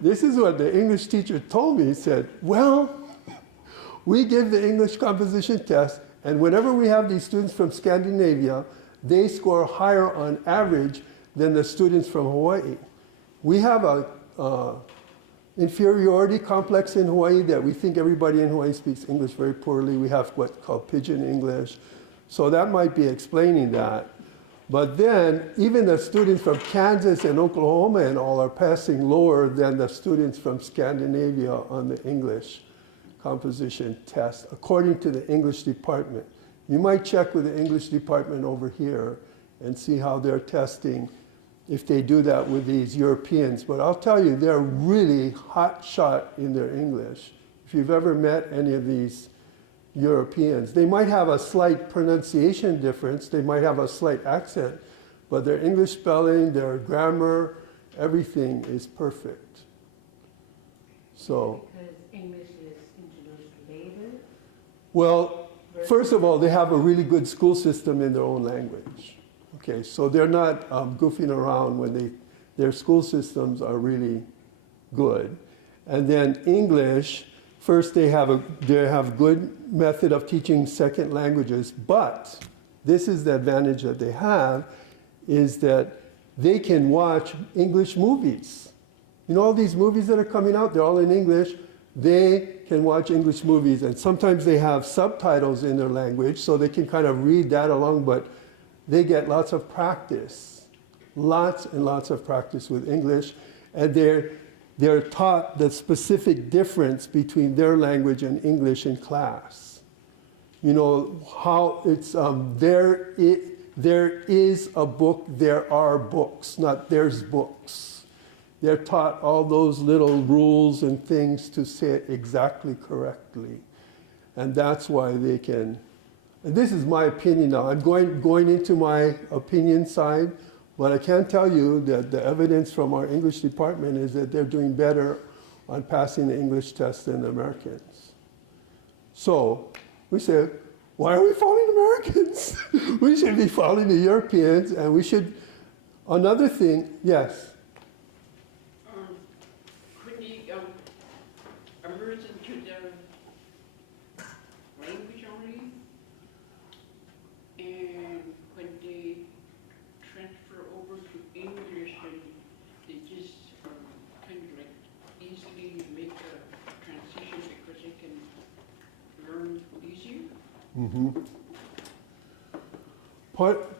this is what the English teacher told me. He said, well, we give the English composition test, and whenever we have these students from Scandinavia, they score higher on average than the students from Hawaii. We have a inferiority complex in Hawaii that we think everybody in Hawaii speaks English very poorly. We have what's called pidgin English. So that might be explaining that. But then, even the students from Kansas and Oklahoma and all are passing lower than the students from Scandinavia on the English composition test, according to the English department. You might check with the English department over here and see how they're testing, if they do that with these Europeans. But I'll tell you, they're really hot shot in their English. If you've ever met any of these Europeans, they might have a slight pronunciation difference, they might have a slight accent, but their English spelling, their grammar, everything is perfect. So, because English is introduced later. well, first of all, they have a really good school system in their own language. Okay, so they're not goofing around when their school systems are really good. And then English, first they have good method of teaching second languages, but this is the advantage that they have, is that they can watch English movies. You know all these movies that are coming out, they're all in English. They can watch English movies, and sometimes they have subtitles in their language, so they can kind of read that along, but they get lots of practice, lots and lots of practice with English, and they're taught the specific difference between their language and English in class. You know, how it's there is a book, there are books, not there's books. They're taught all those little rules and things to say it exactly correctly. And that's why they can, and this is my opinion now. I'm going into my opinion side, but I can tell you that the evidence from our English department is that they're doing better on passing the English test than the Americans. So we said, why are we following Americans? We should be following the Europeans, and we should, another thing, yes? Could they immerse into their language only? And when they transfer over to English, and they just kind of like easily make a transition because they can learn easier? Mm-hmm.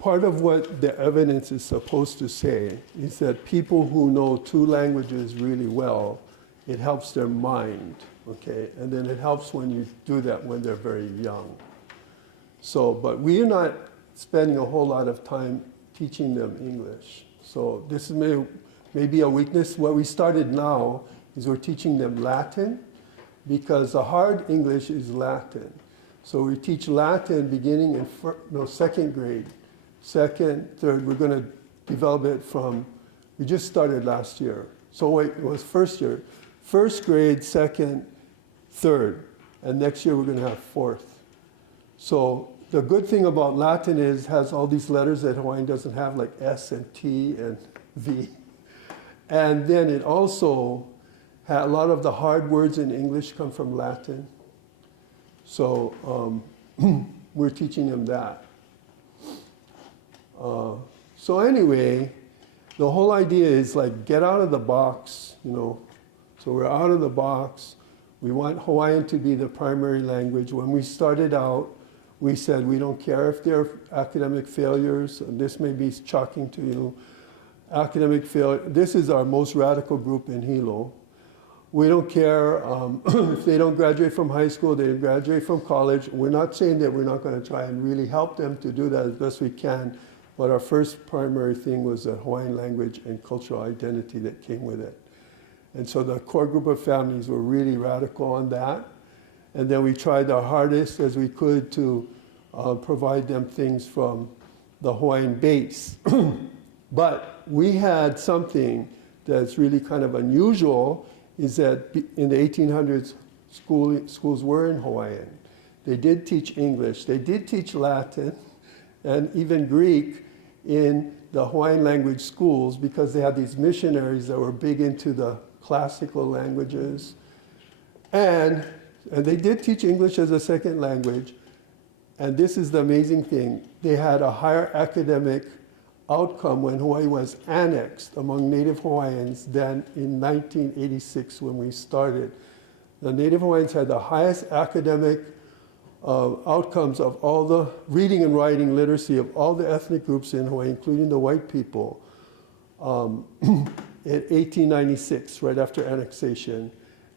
Part of what the evidence is supposed to say is that people who know two languages really well, it helps their mind, okay? And then it helps when you do that when they're very young. So, but we're not spending a whole lot of time teaching them English. So this is maybe a weakness. What we started now is we're teaching them Latin, because the hard English is Latin. So we teach Latin beginning in second grade, second, third. We're going to develop it from, we just started last year. So wait, it was first year. First grade, second, third. And next year we're going to have fourth. So the good thing about Latin is it has all these letters that Hawaiian doesn't have, like S and T and V. And then it also, a lot of the hard words in English come from Latin. So we're teaching them that. So anyway, the whole idea is like get out of the box, you know. So we're out of the box. We want Hawaiian to be the primary language. When we started out, we said we don't care if they're academic failures. And this may be shocking to you. Academic failure. This is our most radical group in Hilo. We don't care if they don't graduate from high school, they don't graduate from college. We're not saying that we're not going to try and really help them to do that as best we can, but our first primary thing was the Hawaiian language and cultural identity that came with it. And so the core group of families were really radical on that. And then we tried our hardest as we could to provide them things from the Hawaiian base. But we had something that's really kind of unusual, is that in the 1800s, schools were in Hawaiian. They did teach English. They did teach Latin and even Greek in the Hawaiian language schools because they had these missionaries that were big into the classical languages. And they did teach English as a second language. And this is the amazing thing. They had a higher academic outcome when Hawaii was annexed among Native Hawaiians than in 1986 when we started. The Native Hawaiians had the highest academic outcomes of all the reading and writing literacy of all the ethnic groups in Hawaii, including the white people, in 1896, right after annexation.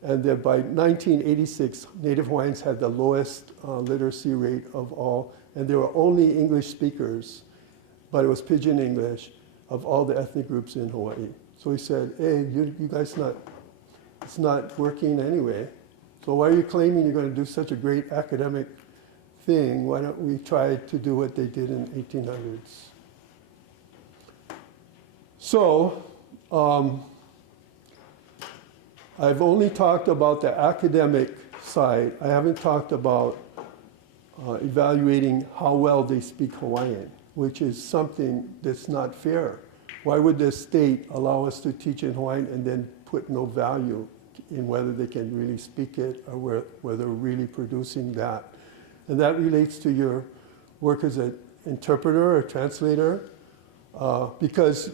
And then by 1986, Native Hawaiians had the lowest literacy rate of all, and there were only English speakers, but it was Pidgin English, of all the ethnic groups in Hawaii. So we said, hey, you guys it's not working anyway. So why are you claiming you're going to do such a great academic thing? Why don't we try to do what they did in the 1800s? So I've only talked about the academic side. I haven't talked about evaluating how well they speak Hawaiian, which is something that's not fair. Why would the state allow us to teach in Hawaiian and then put no value in whether they can really speak it or whether they're really producing that? And that relates to your work as an interpreter or translator, because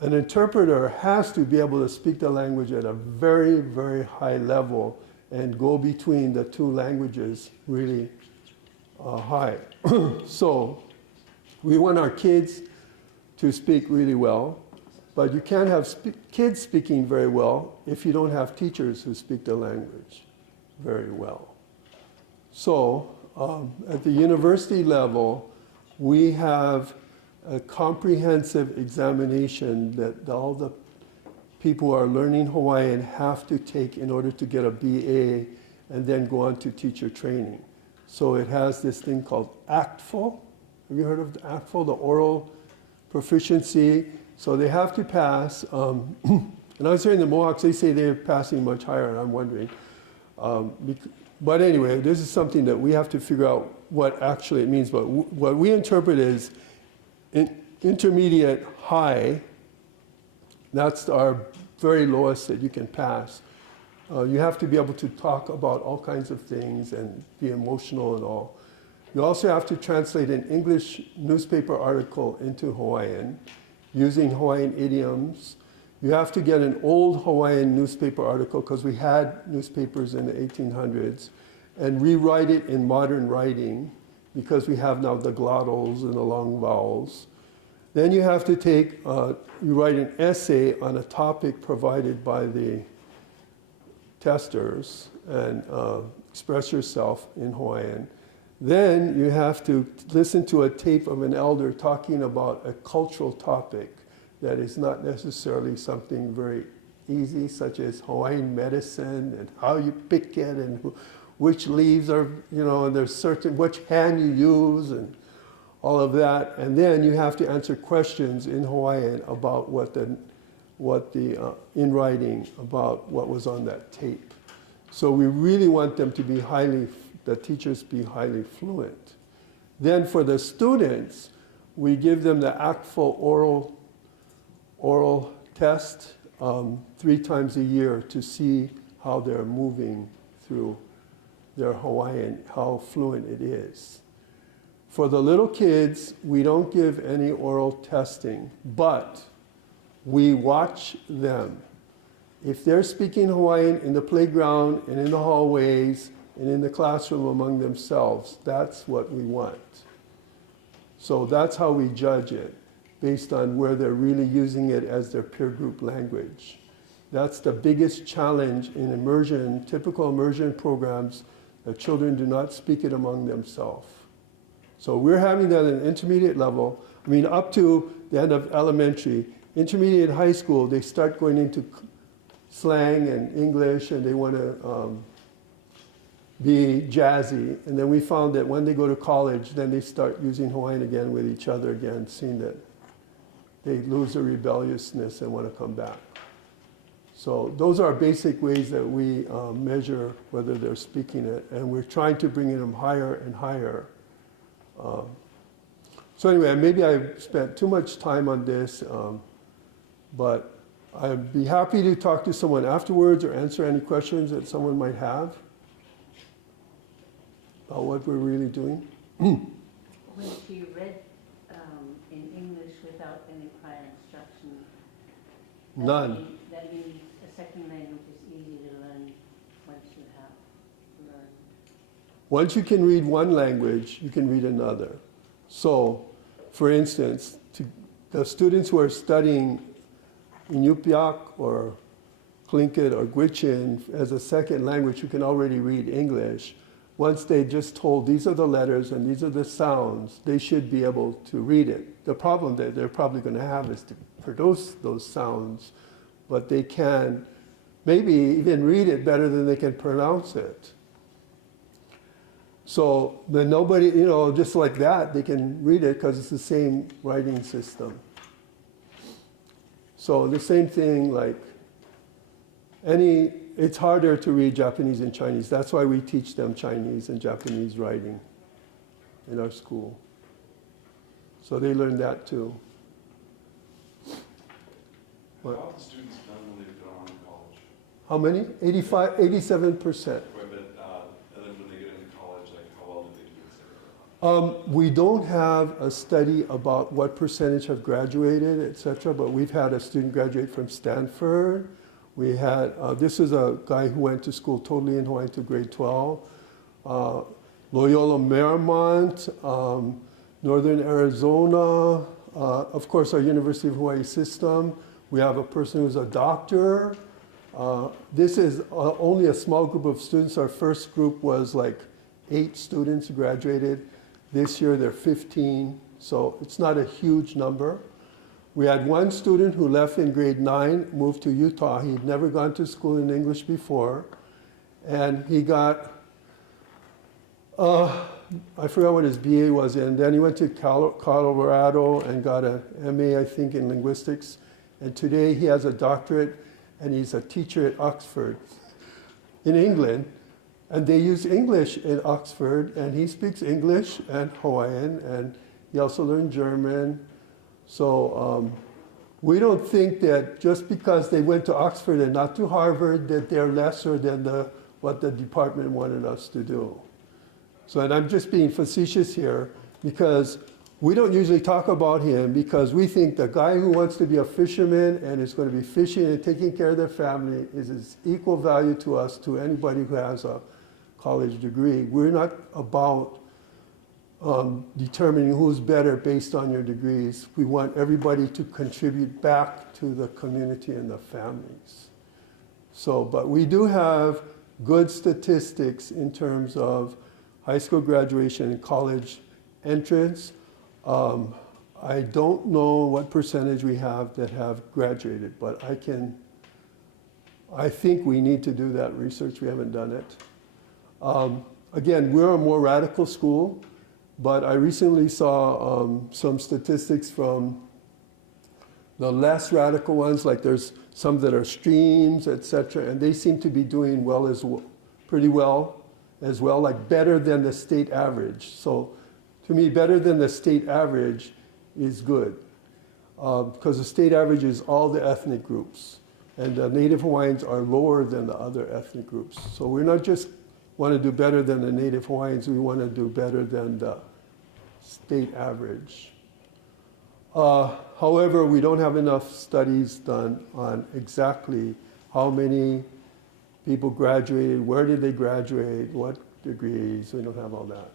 an interpreter has to be able to speak the language at a very, very high level and go between the two languages really high. So we want our kids to speak really well, but you can't have kids speaking very well if you don't have teachers who speak the language very well. So at the university level, we have a comprehensive examination that all the people who are learning Hawaiian have to take in order to get a BA and then go on to teacher training. So it has this thing called ACTFL. Have you heard of the ACTFL, the oral proficiency? So they have to pass. And I was hearing the Mohawks, they say they're passing much higher, and I'm wondering. But anyway, this is something that we have to figure out what actually it means. But what we interpret is intermediate high. That's our very lowest that you can pass. You have to be able to talk about all kinds of things and be emotional and all. You also have to translate an English newspaper article into Hawaiian using Hawaiian idioms. You have to get an old Hawaiian newspaper article, because we had newspapers in the 1800s, and rewrite it in modern writing, because we have now the glottals and the long vowels. Then you have to you write an essay on a topic provided by the testers and express yourself in Hawaiian. Then you have to listen to a tape of an elder talking about a cultural topic that is not necessarily something very easy, such as Hawaiian medicine and how you pick it and which leaves are, and there's certain, which hand you use and all of that. And then you have to answer questions in Hawaiian about in writing about what was on that tape. So we really want them to be the teachers be highly fluent. Then for the students, we give them the ACTFL oral test 3 times a year to see how they're moving through their Hawaiian, how fluent it is. For the little kids, we don't give any oral testing, but we watch them. If they're speaking Hawaiian in the playground and in the hallways and in the classroom among themselves, that's what we want. So that's how we judge it, based on where they're really using it as their peer group language. That's the biggest challenge in immersion, typical immersion programs, that children do not speak it among themselves. So we're having that at an intermediate level. I mean, up to the end of elementary. Intermediate high school, they start going into slang and English, and they want to be jazzy. And then we found that when they go to college, then they start using Hawaiian again with each other again, seeing that they lose their rebelliousness and want to come back. So those are basic ways that we measure whether they're speaking it, and we're trying to bring them higher and higher. So anyway, maybe I've spent too much time on this, but I'd be happy to talk to someone afterwards or answer any questions that someone might have about what we're really doing. When she read in English without any prior instruction, None. That means a second language is easy to learn once you have learned. Once you can read one language, you can read another. So, for instance, the students who are studying Inupiaq or Tlingit or Gwich'in as a second language who can already read English, once they just told these are the letters and these are the sounds, they should be able to read it. The problem that they're probably going to have is to produce those sounds, but they can maybe even read it better than they can pronounce it. So then nobody, just like that, they can read it because it's the same writing system. So the same thing, like it's harder to read Japanese and Chinese. That's why we teach them Chinese and Japanese writing in our school. So they learn that too. How have the students done when they've gone on to college? How many? 87%. And then when they get into college, like how well do they do, et cetera? We don't have a study about what percentage have graduated, etc., but we've had a student graduate from Stanford. We had, this is a guy who went to school totally in Hawaii to grade 12. Loyola Marymount, Northern Arizona, of course our University of Hawaii system. We have a person who's a doctor. This is only a small group of students. Our first group was like 8 students who graduated. This year they're 15. So it's not a huge number. We had one student who left in grade 9, moved to Utah. He'd never gone to school in English before. And he got, I forgot what his BA was in. Then he went to Colorado and got a MA, I think, in linguistics. And today he has a doctorate and he's a teacher at Oxford in England. And they use English in Oxford, and he speaks English and Hawaiian, and he also learned German. So we don't think that just because they went to Oxford and not to Harvard, that they're lesser than what the department wanted us to do. So, and I'm just being facetious here, because we don't usually talk about him, because we think the guy who wants to be a fisherman and is going to be fishing and taking care of their family is equal value to us to anybody who has a college degree. We're not about determining who's better based on your degrees. We want everybody to contribute back to the community and the families. So, but we do have good statistics in terms of high school graduation and college entrance. I don't know what percentage we have that have graduated, but I think we need to do that research. We haven't done it. Again, we're a more radical school, but I recently saw some statistics from the less radical ones, like there's some that are streams, etc., and they seem to be doing pretty well as well, like better than the state average. So to me, better than the state average is good, because the state average is all the ethnic groups, and the Native Hawaiians are lower than the other ethnic groups. So we're not just want to do better than the Native Hawaiians, we want to do better than the state average. However, we don't have enough studies done on exactly how many people graduated, where did they graduate, what degrees. We don't have all that.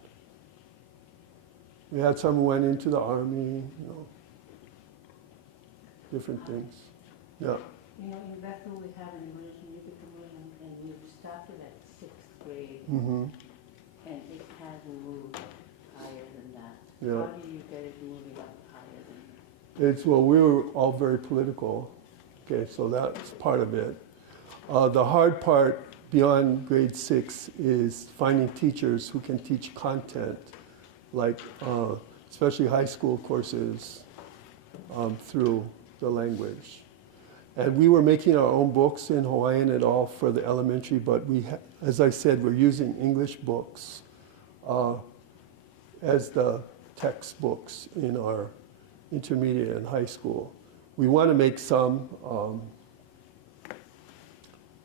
We had some who went into the army, different things. Yeah. You know, in Bethel we have an immersion, you become immersion, and you started at 6th grade, Mm-hmm. and it hasn't moved higher than that. Yeah. How do you get it moving up higher than that? Well, we were all very political. Okay, so that's part of it. The hard part beyond grade 6 is finding teachers who can teach content, like especially high school courses through the language. And we were making our own books in Hawaiian and all for the elementary, but as I said, we're using English books as the textbooks in our intermediate and high school. We want to make some,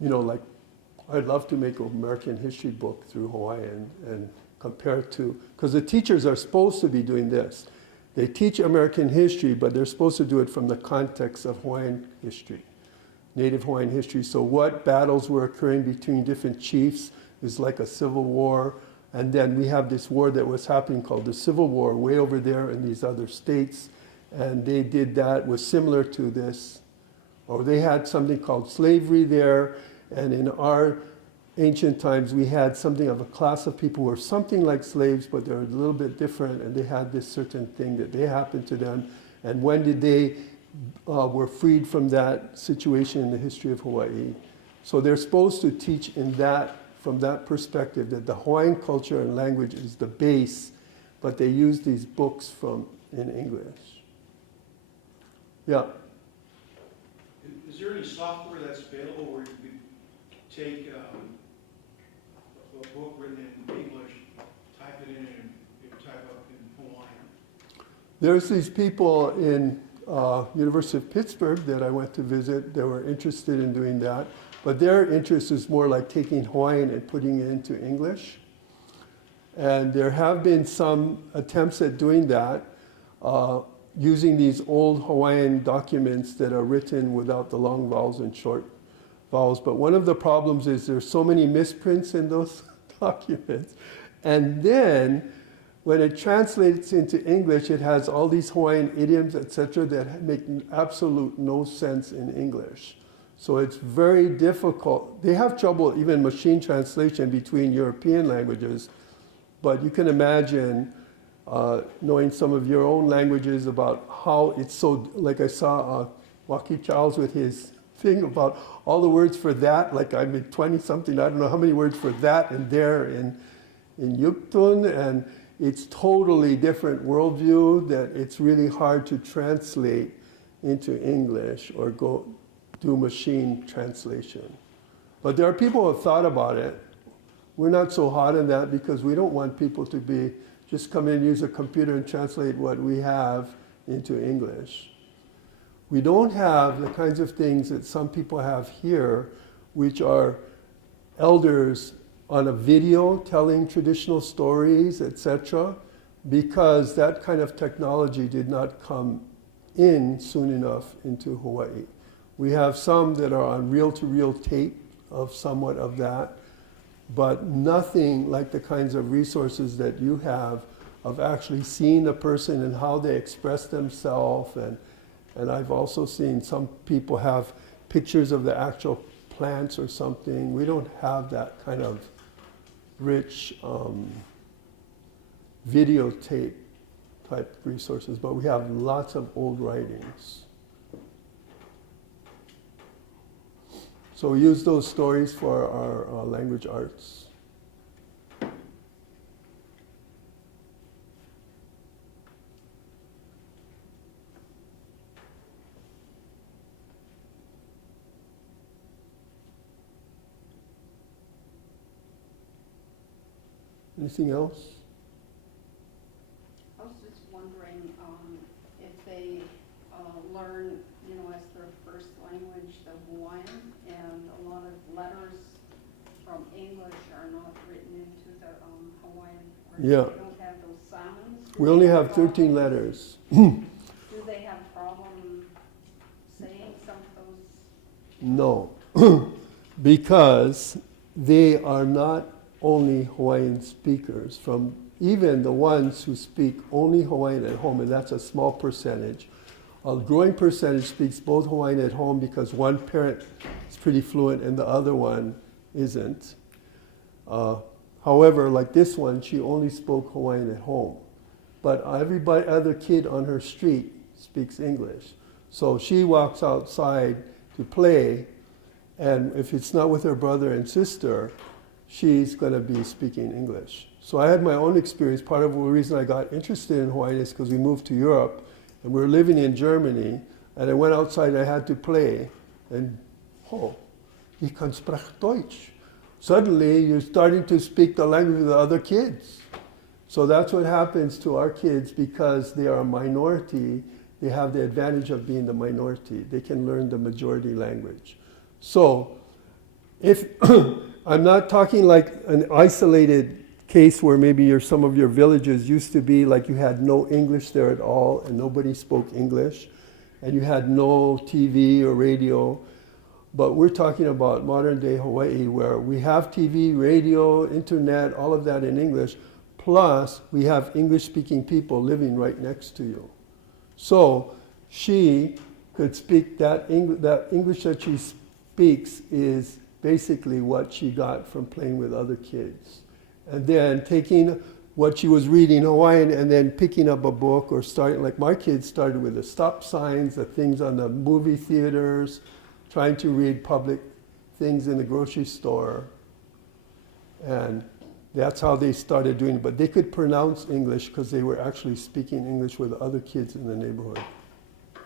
like I'd love to make an American history book through Hawaiian and compare it to, because the teachers are supposed to be doing this. They teach American history, but they're supposed to do it from the context of Hawaiian history, Native Hawaiian history. So what battles were occurring between different chiefs is like a civil war. And then we have this war that was happening called the Civil War way over there in these other states. And they did that, was similar to this. Or they had something called slavery there. And in our ancient times, we had something of a class of people who were something like slaves, but they were a little bit different, and they had this certain thing that they happened to them. And when did they were freed from that situation in the history of Hawaii? So they're supposed to teach from that perspective, that the Hawaiian culture and language is the base, but they use these books in English. Yeah. Is there any software that's available where you could take a book written in English, type it in, and type up in Hawaiian? There's these people in University of Pittsburgh that I went to visit that were interested in doing that, but their interest is more like taking Hawaiian and putting it into English. And there have been some attempts at doing that using these old Hawaiian documents that are written without the long vowels and short vowels. But one of the problems is there's so many misprints in those documents. And then when it translates into English, it has all these Hawaiian idioms, etc., that make absolute no sense in English. So it's very difficult. They have trouble even machine translation between European languages, but you can imagine knowing some of your own languages about how it's so, like I saw Waki Charles with his thing about all the words for that, like I'm 20 something, I don't know how many words for that and there in Yuktun, and it's totally different worldview that it's really hard to translate into English or go do machine translation. But there are people who have thought about it. We're not so hot on that because we don't want people to be just come in, use a computer and translate what we have into English. We don't have the kinds of things that some people have here, which are elders on a video telling traditional stories, etc., because that kind of technology did not come in soon enough into Hawaii. We have some that are on reel-to-reel tape of somewhat of that, but nothing like the kinds of resources that you have of actually seeing a person and how they express themselves. And I've also seen some people have pictures of the actual plants or something. We don't have that kind of rich videotape type resources, but we have lots of old writings. So we use those stories for our language arts. Anything else? I was just wondering if they learn, you know, as their first language, the Hawaiian, and a lot of letters from English are not written into the Hawaiian. Or Yeah. They don't have those sounds. We only have 13 letters. Do they have problem saying some of those? No, because they are not only Hawaiian speakers. From even the ones who speak only Hawaiian at home, and that's a small percentage. A growing percentage speaks both Hawaiian at home because one parent is pretty fluent and the other one isn't. However, like this one, she only spoke Hawaiian at home. But every other kid on her street speaks English. So she walks outside to play, and if it's not with her brother and sister, she's going to be speaking English. So I had my own experience. Part of the reason I got interested in Hawaiian is because we moved to Europe, and we were living in Germany, and I went outside and I had to play, and ich kann sprach Deutsch. Suddenly, you're starting to speak the language of the other kids. So that's what happens to our kids because they are a minority. They have the advantage of being the minority. They can learn the majority language. So, if I'm not talking like an isolated case where maybe some of your villages used to be like you had no English there at all and nobody spoke English and you had no TV or radio. But we're talking about modern day Hawaii where we have TV, radio, internet, all of that in English, plus we have English speaking people living right next to you. So she could speak that English that she speaks is basically what she got from playing with other kids. And then taking what she was reading Hawaiian and then picking up a book or starting, like my kids started with the stop signs, the things on the movie theaters, trying to read public things in the grocery store. And that's how they started doing it. But they could pronounce English because they were actually speaking English with other kids in the neighborhood. Do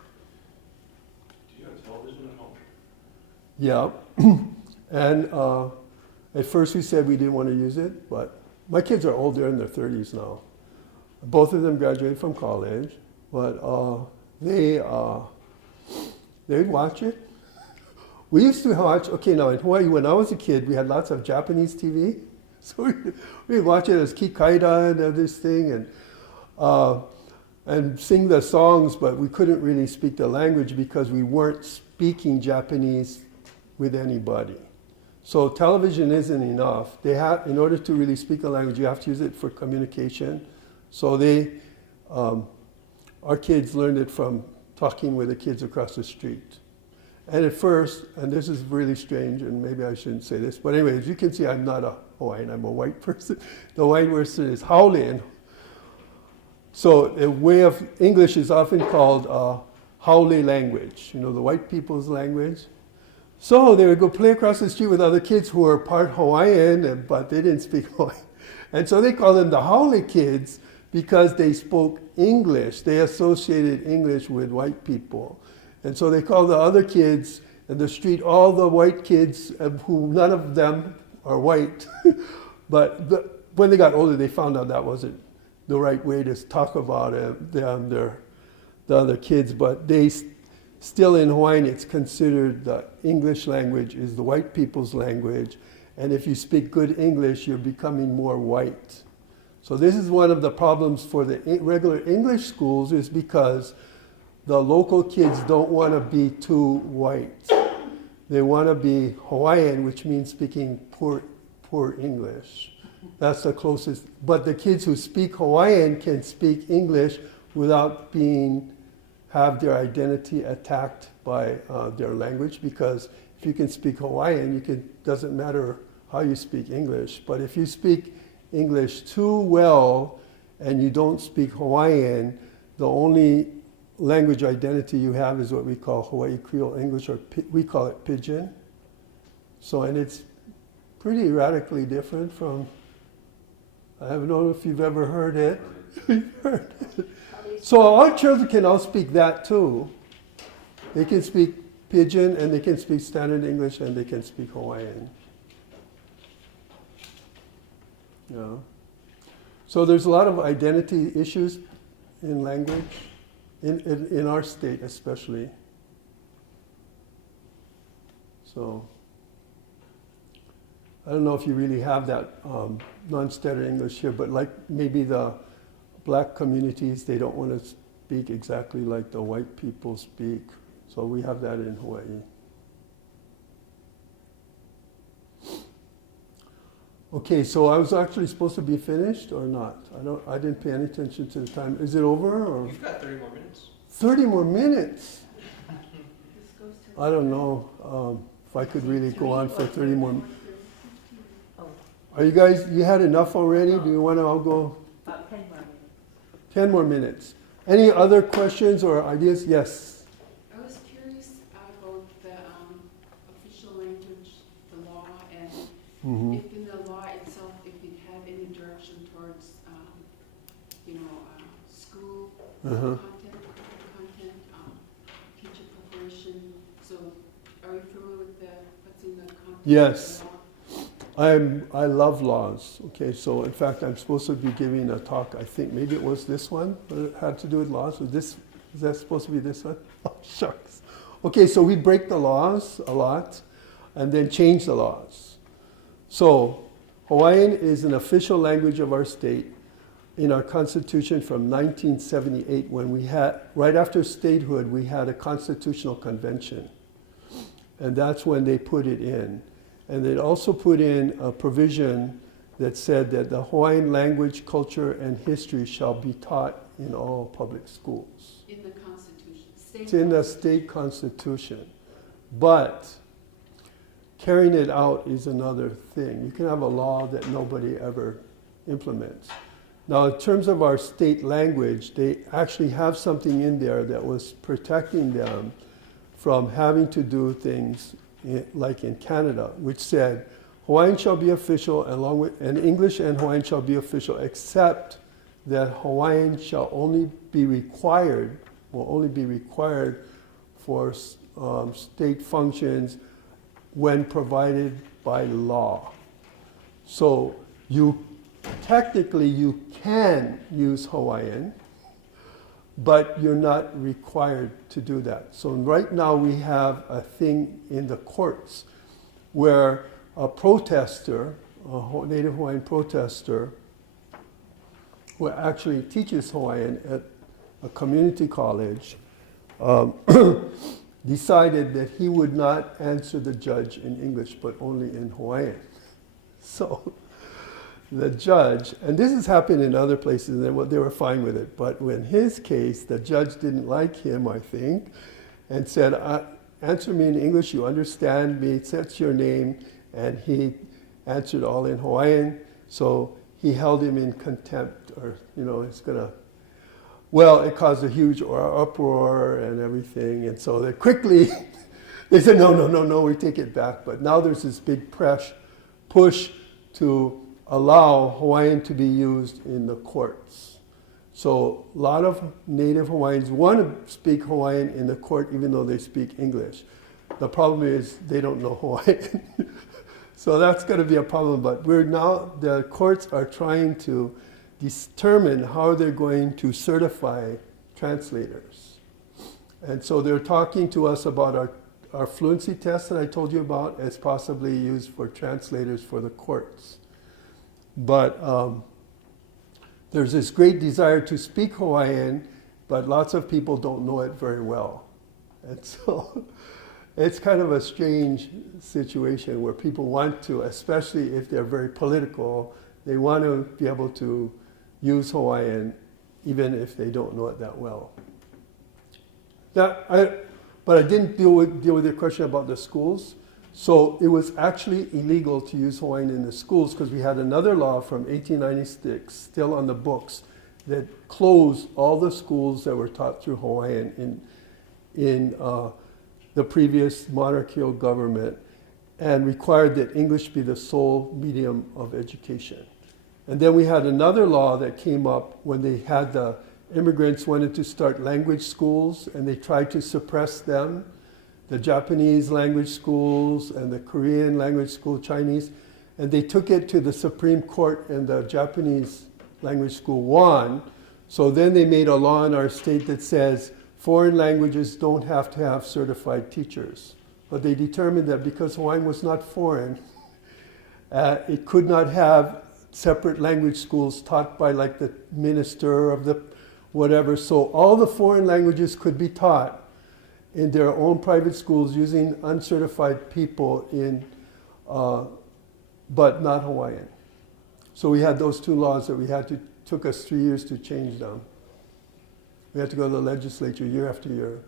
you have television at home? Yeah. And at first we said we didn't want to use it, but my kids are old, they're in their 30s now. Both of them graduated from college, but they'd watch it. We used to watch, okay, now in Hawaii, when I was a kid, we had lots of Japanese TV. So we'd watch it as Kikaida and this thing, and sing the songs, but we couldn't really speak the language because we weren't speaking Japanese with anybody. So television isn't enough. They have, in order to really speak a language, you have to use it for communication. So our kids learned it from talking with the kids across the street. And at first, and this is really strange, and maybe I shouldn't say this, but anyway, as you can see, I'm not a Hawaiian, I'm a white person. The white person is haole, So a way of English is often called Haole language, you know, the white people's language. So they would go play across the street with other kids who were part Hawaiian, but they didn't speak Hawaiian. And so they called them the Haole kids because they spoke English. They associated English with white people. And so they called the other kids in the street all the white kids who none of them are white. But when they got older, they found out that wasn't the right way to talk about them, the other kids. But they still in Hawaiian, it's considered the English language is the white people's language. And if you speak good English, you're becoming more white. So this is one of the problems for the regular English schools is because the local kids don't want to be too white. They want to be Hawaiian, which means speaking poor English. That's the closest. But the kids who speak Hawaiian can speak English without have their identity attacked by their language, because if you can speak Hawaiian, doesn't matter how you speak English. But if you speak English too well and you don't speak Hawaiian, the only language identity you have is what we call Hawaii Creole English, or we call it Pidgin. So, and it's pretty radically different from, I don't know if you've ever heard it. You've heard it. So our children can all speak that too. They can speak Pidgin, and they can speak Standard English, and they can speak Hawaiian. Yeah. So there's a lot of identity issues in language, in our state especially. So I don't know if you really have that non-standard English here, but like maybe the black communities, they don't want to speak exactly like the white people speak. So we have that in Hawaii. Okay, so I was actually supposed to be finished or not? I didn't pay any attention to the time. Is it over or? You've got 30 more minutes. 30 more minutes? This goes to. I don't know if I could really go on for 30 more. Oh, Are you guys, you had enough already? Do you want to all go about 10 more minutes. 10 more minutes? Any other questions or ideas? Yes. I was curious about the official language, the law, and Mm-hmm. if in the law itself, if it had any direction towards, school Uh-huh. content, teacher preparation. So, are you familiar with what's in the content? Yes. Of the law? I love laws. Okay, so in fact, I'm supposed to be giving a talk. I think maybe it was this one that had to do with laws. Is that supposed to be this one? Oh, shucks. Okay, so we break the laws a lot and then change the laws. So Hawaiian is an official language of our state in our constitution from 1978, when we had, right after statehood, we had a constitutional convention. And that's when they put it in. And they also put in a provision that said that the Hawaiian language, culture, and history shall be taught in all public schools. In the Constitution. It's in the state constitution. But carrying it out is another thing. You can have a law that nobody ever implements. Now, in terms of our state language, they actually have something in there that was protecting them from having to do things like in Canada, which said Hawaiian shall be official and English and Hawaiian shall be official, except that Hawaiian shall only be required for state functions when provided by law. So technically you can use Hawaiian, but you're not required to do that. So right now we have a thing in the courts where a protester, a Native Hawaiian protester, who actually teaches Hawaiian at a community college, decided that he would not answer the judge in English, but only in Hawaiian. So the judge, and this has happened in other places, and they were fine with it, but in his case, the judge didn't like him, I think, and said, answer me in English, you understand me, that's your name, and he answered all in Hawaiian, so he held him in contempt, or, he's gonna, Well, it caused a huge uproar and everything, and so they quickly, they said, no, we take it back. But now there's this big push to allow Hawaiian to be used in the courts. So a lot of native Hawaiians want to speak Hawaiian in the court even though they speak English. The problem is they don't know Hawaiian. So that's going to be a problem, but the courts are trying to determine how they're going to certify translators. And so they're talking to us about our fluency test that I told you about as possibly used for translators for the courts. But there's this great desire to speak Hawaiian, but lots of people don't know it very well. And so it's kind of a strange situation where people want to, especially if they're very political, they want to be able to use Hawaiian even if they don't know it that well. But I didn't deal with your question about the schools. So it was actually illegal to use Hawaiian in the schools because we had another law from 1896 still on the books that closed all the schools that were taught through Hawaiian in the previous monarchical government and required that English be the sole medium of education. And then we had another law that came up when they had the immigrants wanted to start language schools and they tried to suppress them, the Japanese language schools and the Korean language school, Chinese, and they took it to the Supreme Court and the Japanese language school won. So then they made a law in our state that says foreign languages don't have to have certified teachers. But they determined that because Hawaiian was not foreign, it could not have separate language schools taught by like the minister of the whatever. So all the foreign languages could be taught in their own private schools using uncertified people but not Hawaiian. So we had those two laws that took us 3 years to change them. We had to go to the legislature year after year.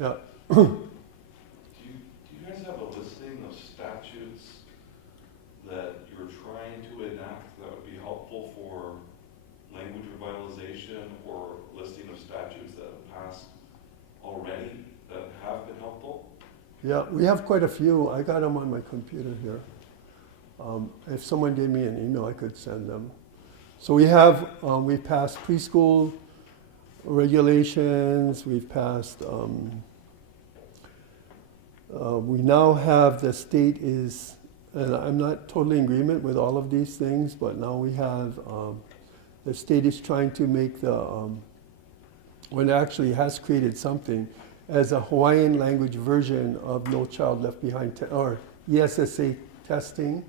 Yeah. Do you guys have a listing of statutes that you're trying to enact that would be helpful for language revitalization, or a listing of statutes that have passed already that have been helpful? Yeah, we have quite a few. I got them on my computer here. If someone gave me an email, I could send them. So we passed preschool regulations, we've passed, we now have the state is, and I'm not totally in agreement with all of these things, but now we have, the state is trying to make when it actually has created something as a Hawaiian language version of No Child Left Behind, or ESSA testing,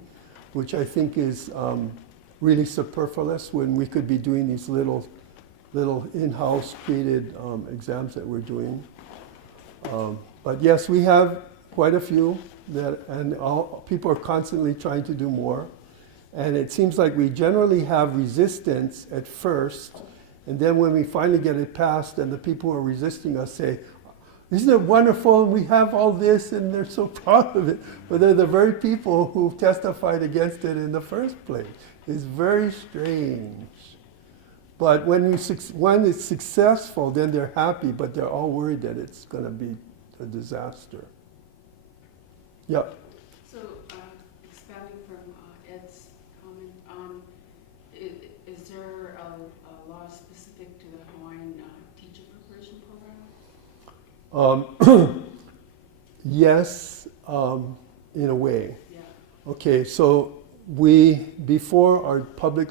which I think is really superfluous when we could be doing these little in-house created exams that we're doing. But yes, we have quite a few and people are constantly trying to do more. And it seems like we generally have resistance at first, and then when we finally get it passed and the people who are resisting us say, isn't it wonderful, and we have all this, and they're so proud of it. But they're the very people who testified against it in the first place. It's very strange. But when it's successful, then they're happy, but they're all worried that it's going to be a disaster. Yeah. So, expanding from Ed's comment, is there a law specific to the Hawaiian teacher preparation program? Yes, in a way. Yeah. Okay, so before our public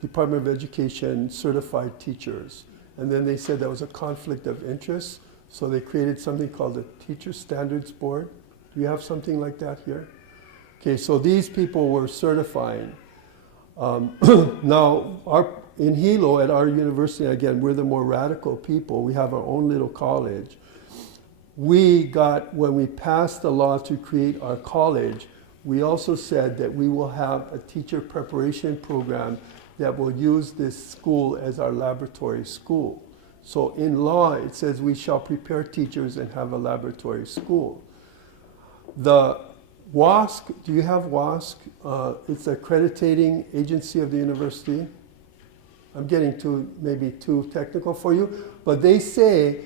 Department of Education certified teachers, and then they said that was a conflict of interest, so they created something called the Teacher Standards Board. Do you have something like that here? Okay, so these people were certifying. Now, in Hilo, at our university, again, we're the more radical people. We have our own little college. When we passed the law to create our college, we also said that we will have a teacher preparation program that will use this school as our laboratory school. So in law, it says we shall prepare teachers and have a laboratory school. The WASC, do you have WASC? It's the accrediting agency of the university. I'm getting maybe too technical for you, but they say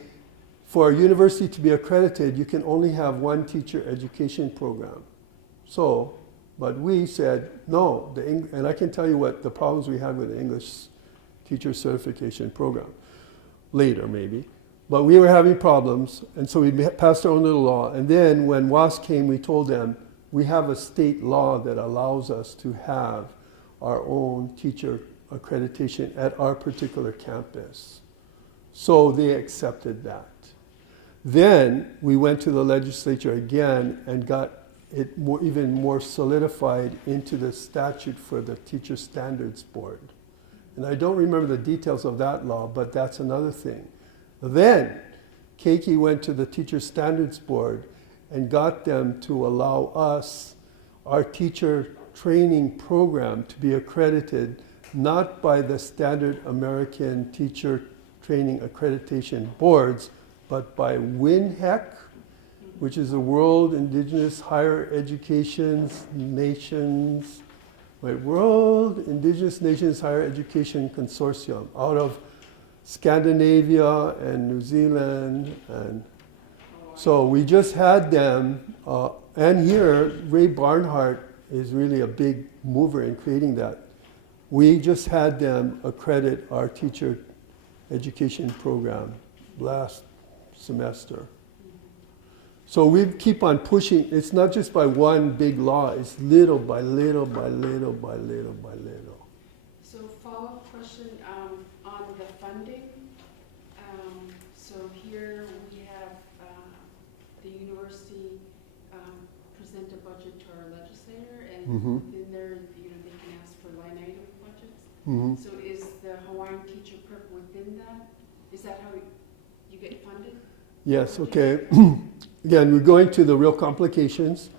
for a university to be accredited, you can only have one teacher education program. So, but we said, no, and I can tell you what the problems we had with the English teacher certification program, later maybe. But we were having problems, and so we passed our own little law. And then when WASC came, we told them, we have a state law that allows us to have our own teacher accreditation at our particular campus. So they accepted that. Then we went to the legislature again and got it even more solidified into the statute for the Teacher Standards Board. And I don't remember the details of that law, but that's another thing. Then Keiki went to the Teacher Standards Board and got them to allow us, our teacher training program, to be accredited not by the standard American teacher training accreditation boards, but by WINHEC, which is the World Indigenous Higher Education Nations, World Indigenous Nations Higher Education Consortium, out of Scandinavia and New Zealand. And so we just had them, and here, Ray Barnhart is really a big mover in creating that. We just had them accredit our teacher education program last semester. So we keep on pushing. It's not just by one big law, it's little by little by little by little by little. So follow-up question on the funding. So here we have the university present a budget to our legislator, and in there, they can ask for line item budgets. So is the Hawaiian teacher prep within that? Is that how you get funded? Yes, okay. Again, we're going to the real complications.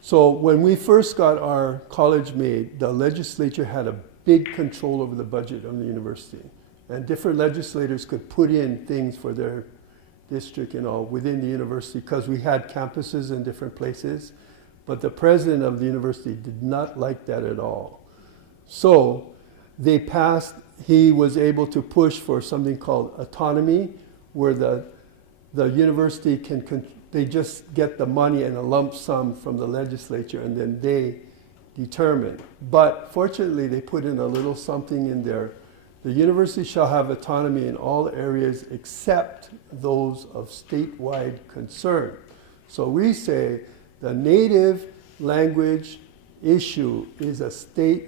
So when we first got our college made, the legislature had a big control over the budget of the university. And different legislators could put in things for their district and all within the university because we had campuses in different places. But the president of the university did not like that at all. So they passed, he was able to push for something called autonomy, where the university they just get the money in a lump sum from the legislature and then they determine. But fortunately, they put in a little something in there. The university shall have autonomy in all areas except those of statewide concern. So we say the native language issue is a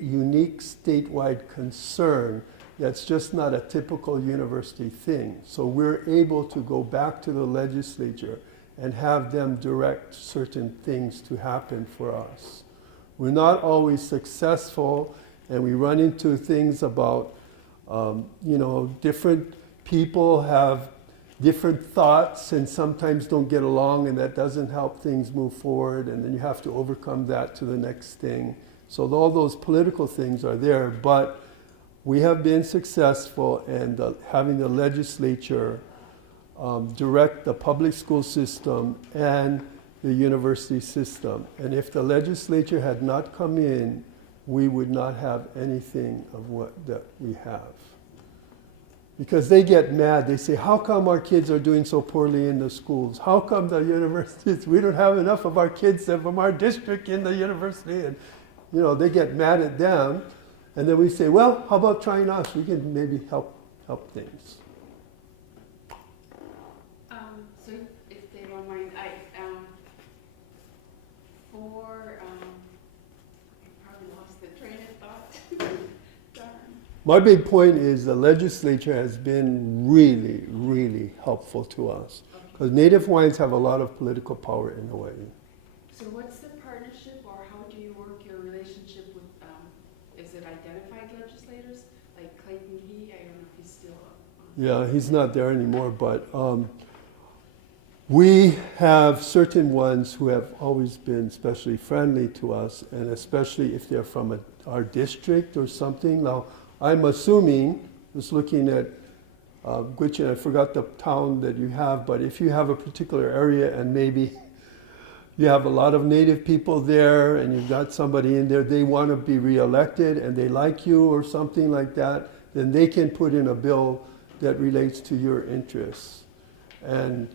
unique statewide concern that's just not a typical university thing. So we're able to go back to the legislature and have them direct certain things to happen for us. We're not always successful, and we run into things about, different people have different thoughts and sometimes don't get along, and that doesn't help things move forward, and then you have to overcome that to the next thing. So all those political things are there, but we have been successful in having the legislature direct the public school system and the university system. And if the legislature had not come in, we would not have anything of that we have. Because they get mad. They say, how come our kids are doing so poorly in the schools? How come the universities, we don't have enough of our kids from our district in the university? And, they get mad at them. And then we say, well, how about trying us? We can maybe help things. So if they don't mind, I probably lost the train of thought. Darn. My big point is the legislature has been really, really helpful to us. Because Native Hawaiians have a lot of political power in Hawaii. So what's the partnership, or how do you work your relationship with, is it identified legislators? Like Clayton He, I don't know if he's still on. Yeah, he's not there anymore, but we have certain ones who have always been especially friendly to us, and especially if they're from our district or something. Now, I'm assuming, just looking at Gwich'in, I forgot the town that you have, but if you have a particular area and maybe you have a lot of Native people there and you've got somebody in there, they want to be reelected and they like you or something like that, then they can put in a bill that relates to your interests. And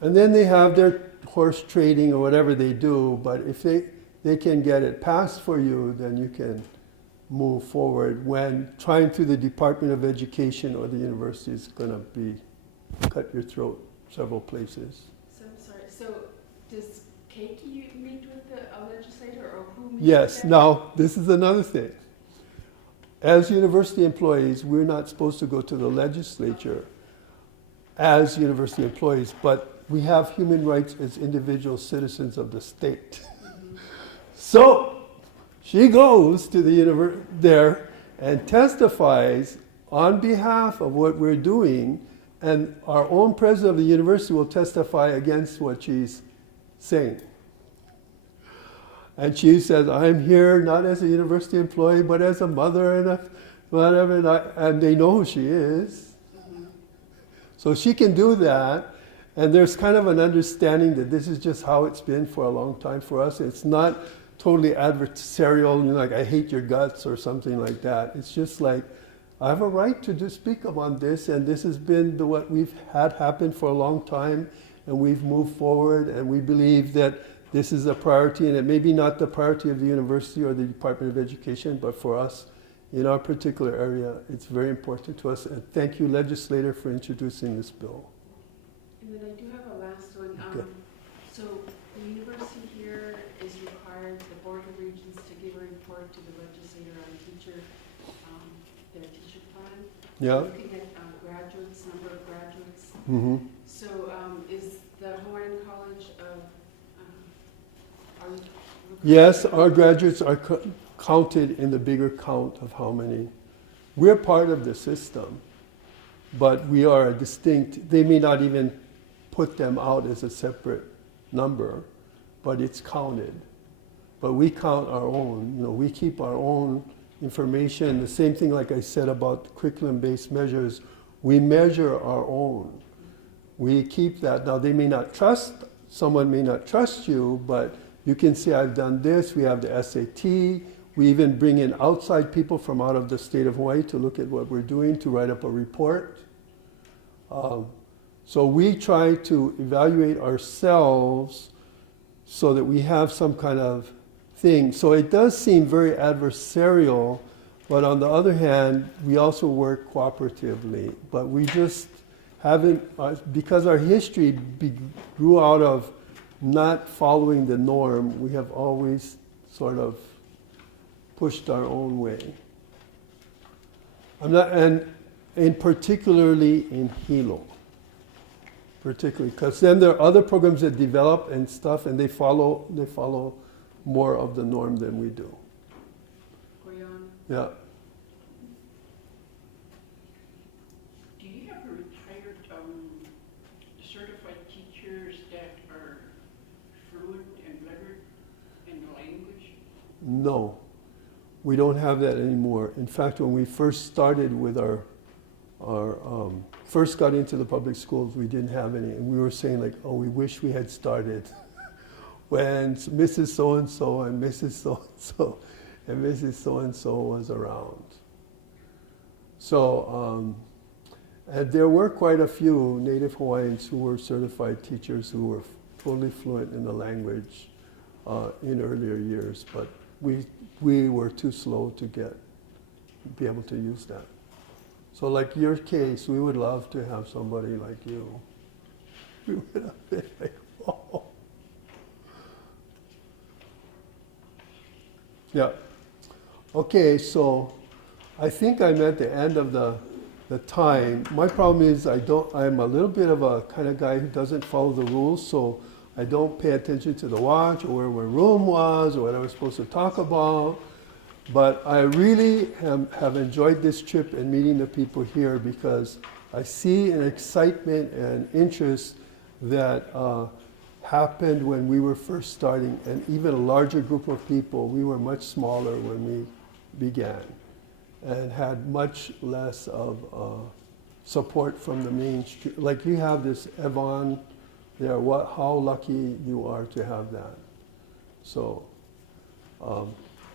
then they have their horse trading or whatever they do, but if they can get it passed for you, then you can move forward. When trying through the Department of Education or the university is going to be cut your throat several places. So I'm sorry, so does Keiki meet with the legislator or who meets Yes, with them? now this is another thing. As university employees, we're not supposed to go to the legislature as university employees, but we have human rights as individual citizens of the state. So she goes to the there and testifies on behalf of what we're doing, and our own president of the university will testify against what she's saying. And she says, I'm here not as a university employee, but as a mother and a whatever, and they know who she is. So she can do that, and there's kind of an understanding that this is just how it's been for a long time for us. It's not totally adversarial, like I hate your guts or something like that. It's just like, I have a right to speak about this, and this has been what we've had happen for a long time, and we've moved forward, and we believe that this is a priority, and it may be not the priority of the university or the Department of Education, but for us, in our particular area, it's very important to us. And thank you, legislator, for introducing this bill. And then I do have a last one. Okay. So the university here is required, the Board of Regents, to give a report to the legislator on their teacher plan. Yeah? Looking at graduates, number of graduates. Mm-hmm. So is the Hawaiian College of, are we? Yes, our graduates are counted in the bigger count of how many. We're part of the system, but we are a distinct, they may not even put them out as a separate number, but it's counted. But we count our own, we keep our own information. The same thing like I said about curriculum-based measures, we measure our own. We keep that. Now they may not trust, someone may not trust you, but you can say, I've done this. We have the SAT. We even bring in outside people from out of the state of Hawaii to look at what we're doing, to write up a report. So we try to evaluate ourselves so that we have some kind of thing. So it does seem very adversarial, but on the other hand, we also work cooperatively. But we just haven't, because our history grew out of not following the norm, we have always sort of pushed our own way. And particularly in Hilo, particularly, because then there are other programs that develop and stuff, and they follow more of the norm than we do. Goyon? Yeah. Do you have retired certified teachers that are fluent and literate in the language? No, we don't have that anymore. In fact, when we first started with our first got into the public schools, we didn't have any, and we were saying like, oh, we wish we had started when Mrs. So-and-so and Mrs. So-and-so and Mrs. So-and-so was around. So, and there were quite a few Native Hawaiians who were certified teachers who were totally fluent in the language in earlier years, but we were too slow to be able to use that. So like your case, we would love to have somebody like you. We would have been like, oh. Yeah. Okay, so I think I'm at the end of the time. My problem is I'm a little bit of a kind of guy who doesn't follow the rules, so I don't pay attention to the watch or where my room was or what I was supposed to talk about. But I really have enjoyed this trip and meeting the people here because I see an excitement and interest that happened when we were first starting, and even a larger group of people. We were much smaller when we began and had much less of support from the mainstream. Like you have this Evan there, how lucky you are to have that. So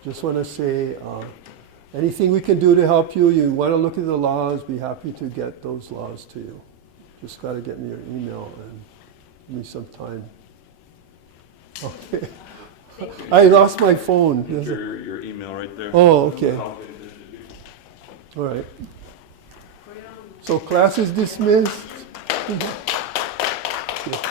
just want to say, anything we can do to help you, you want to look at the laws, be happy to get those laws to you. Just got to get me your email and give me some time. Okay. I lost my phone. Your email right there. Oh, okay. All right. So class is dismissed. Okay.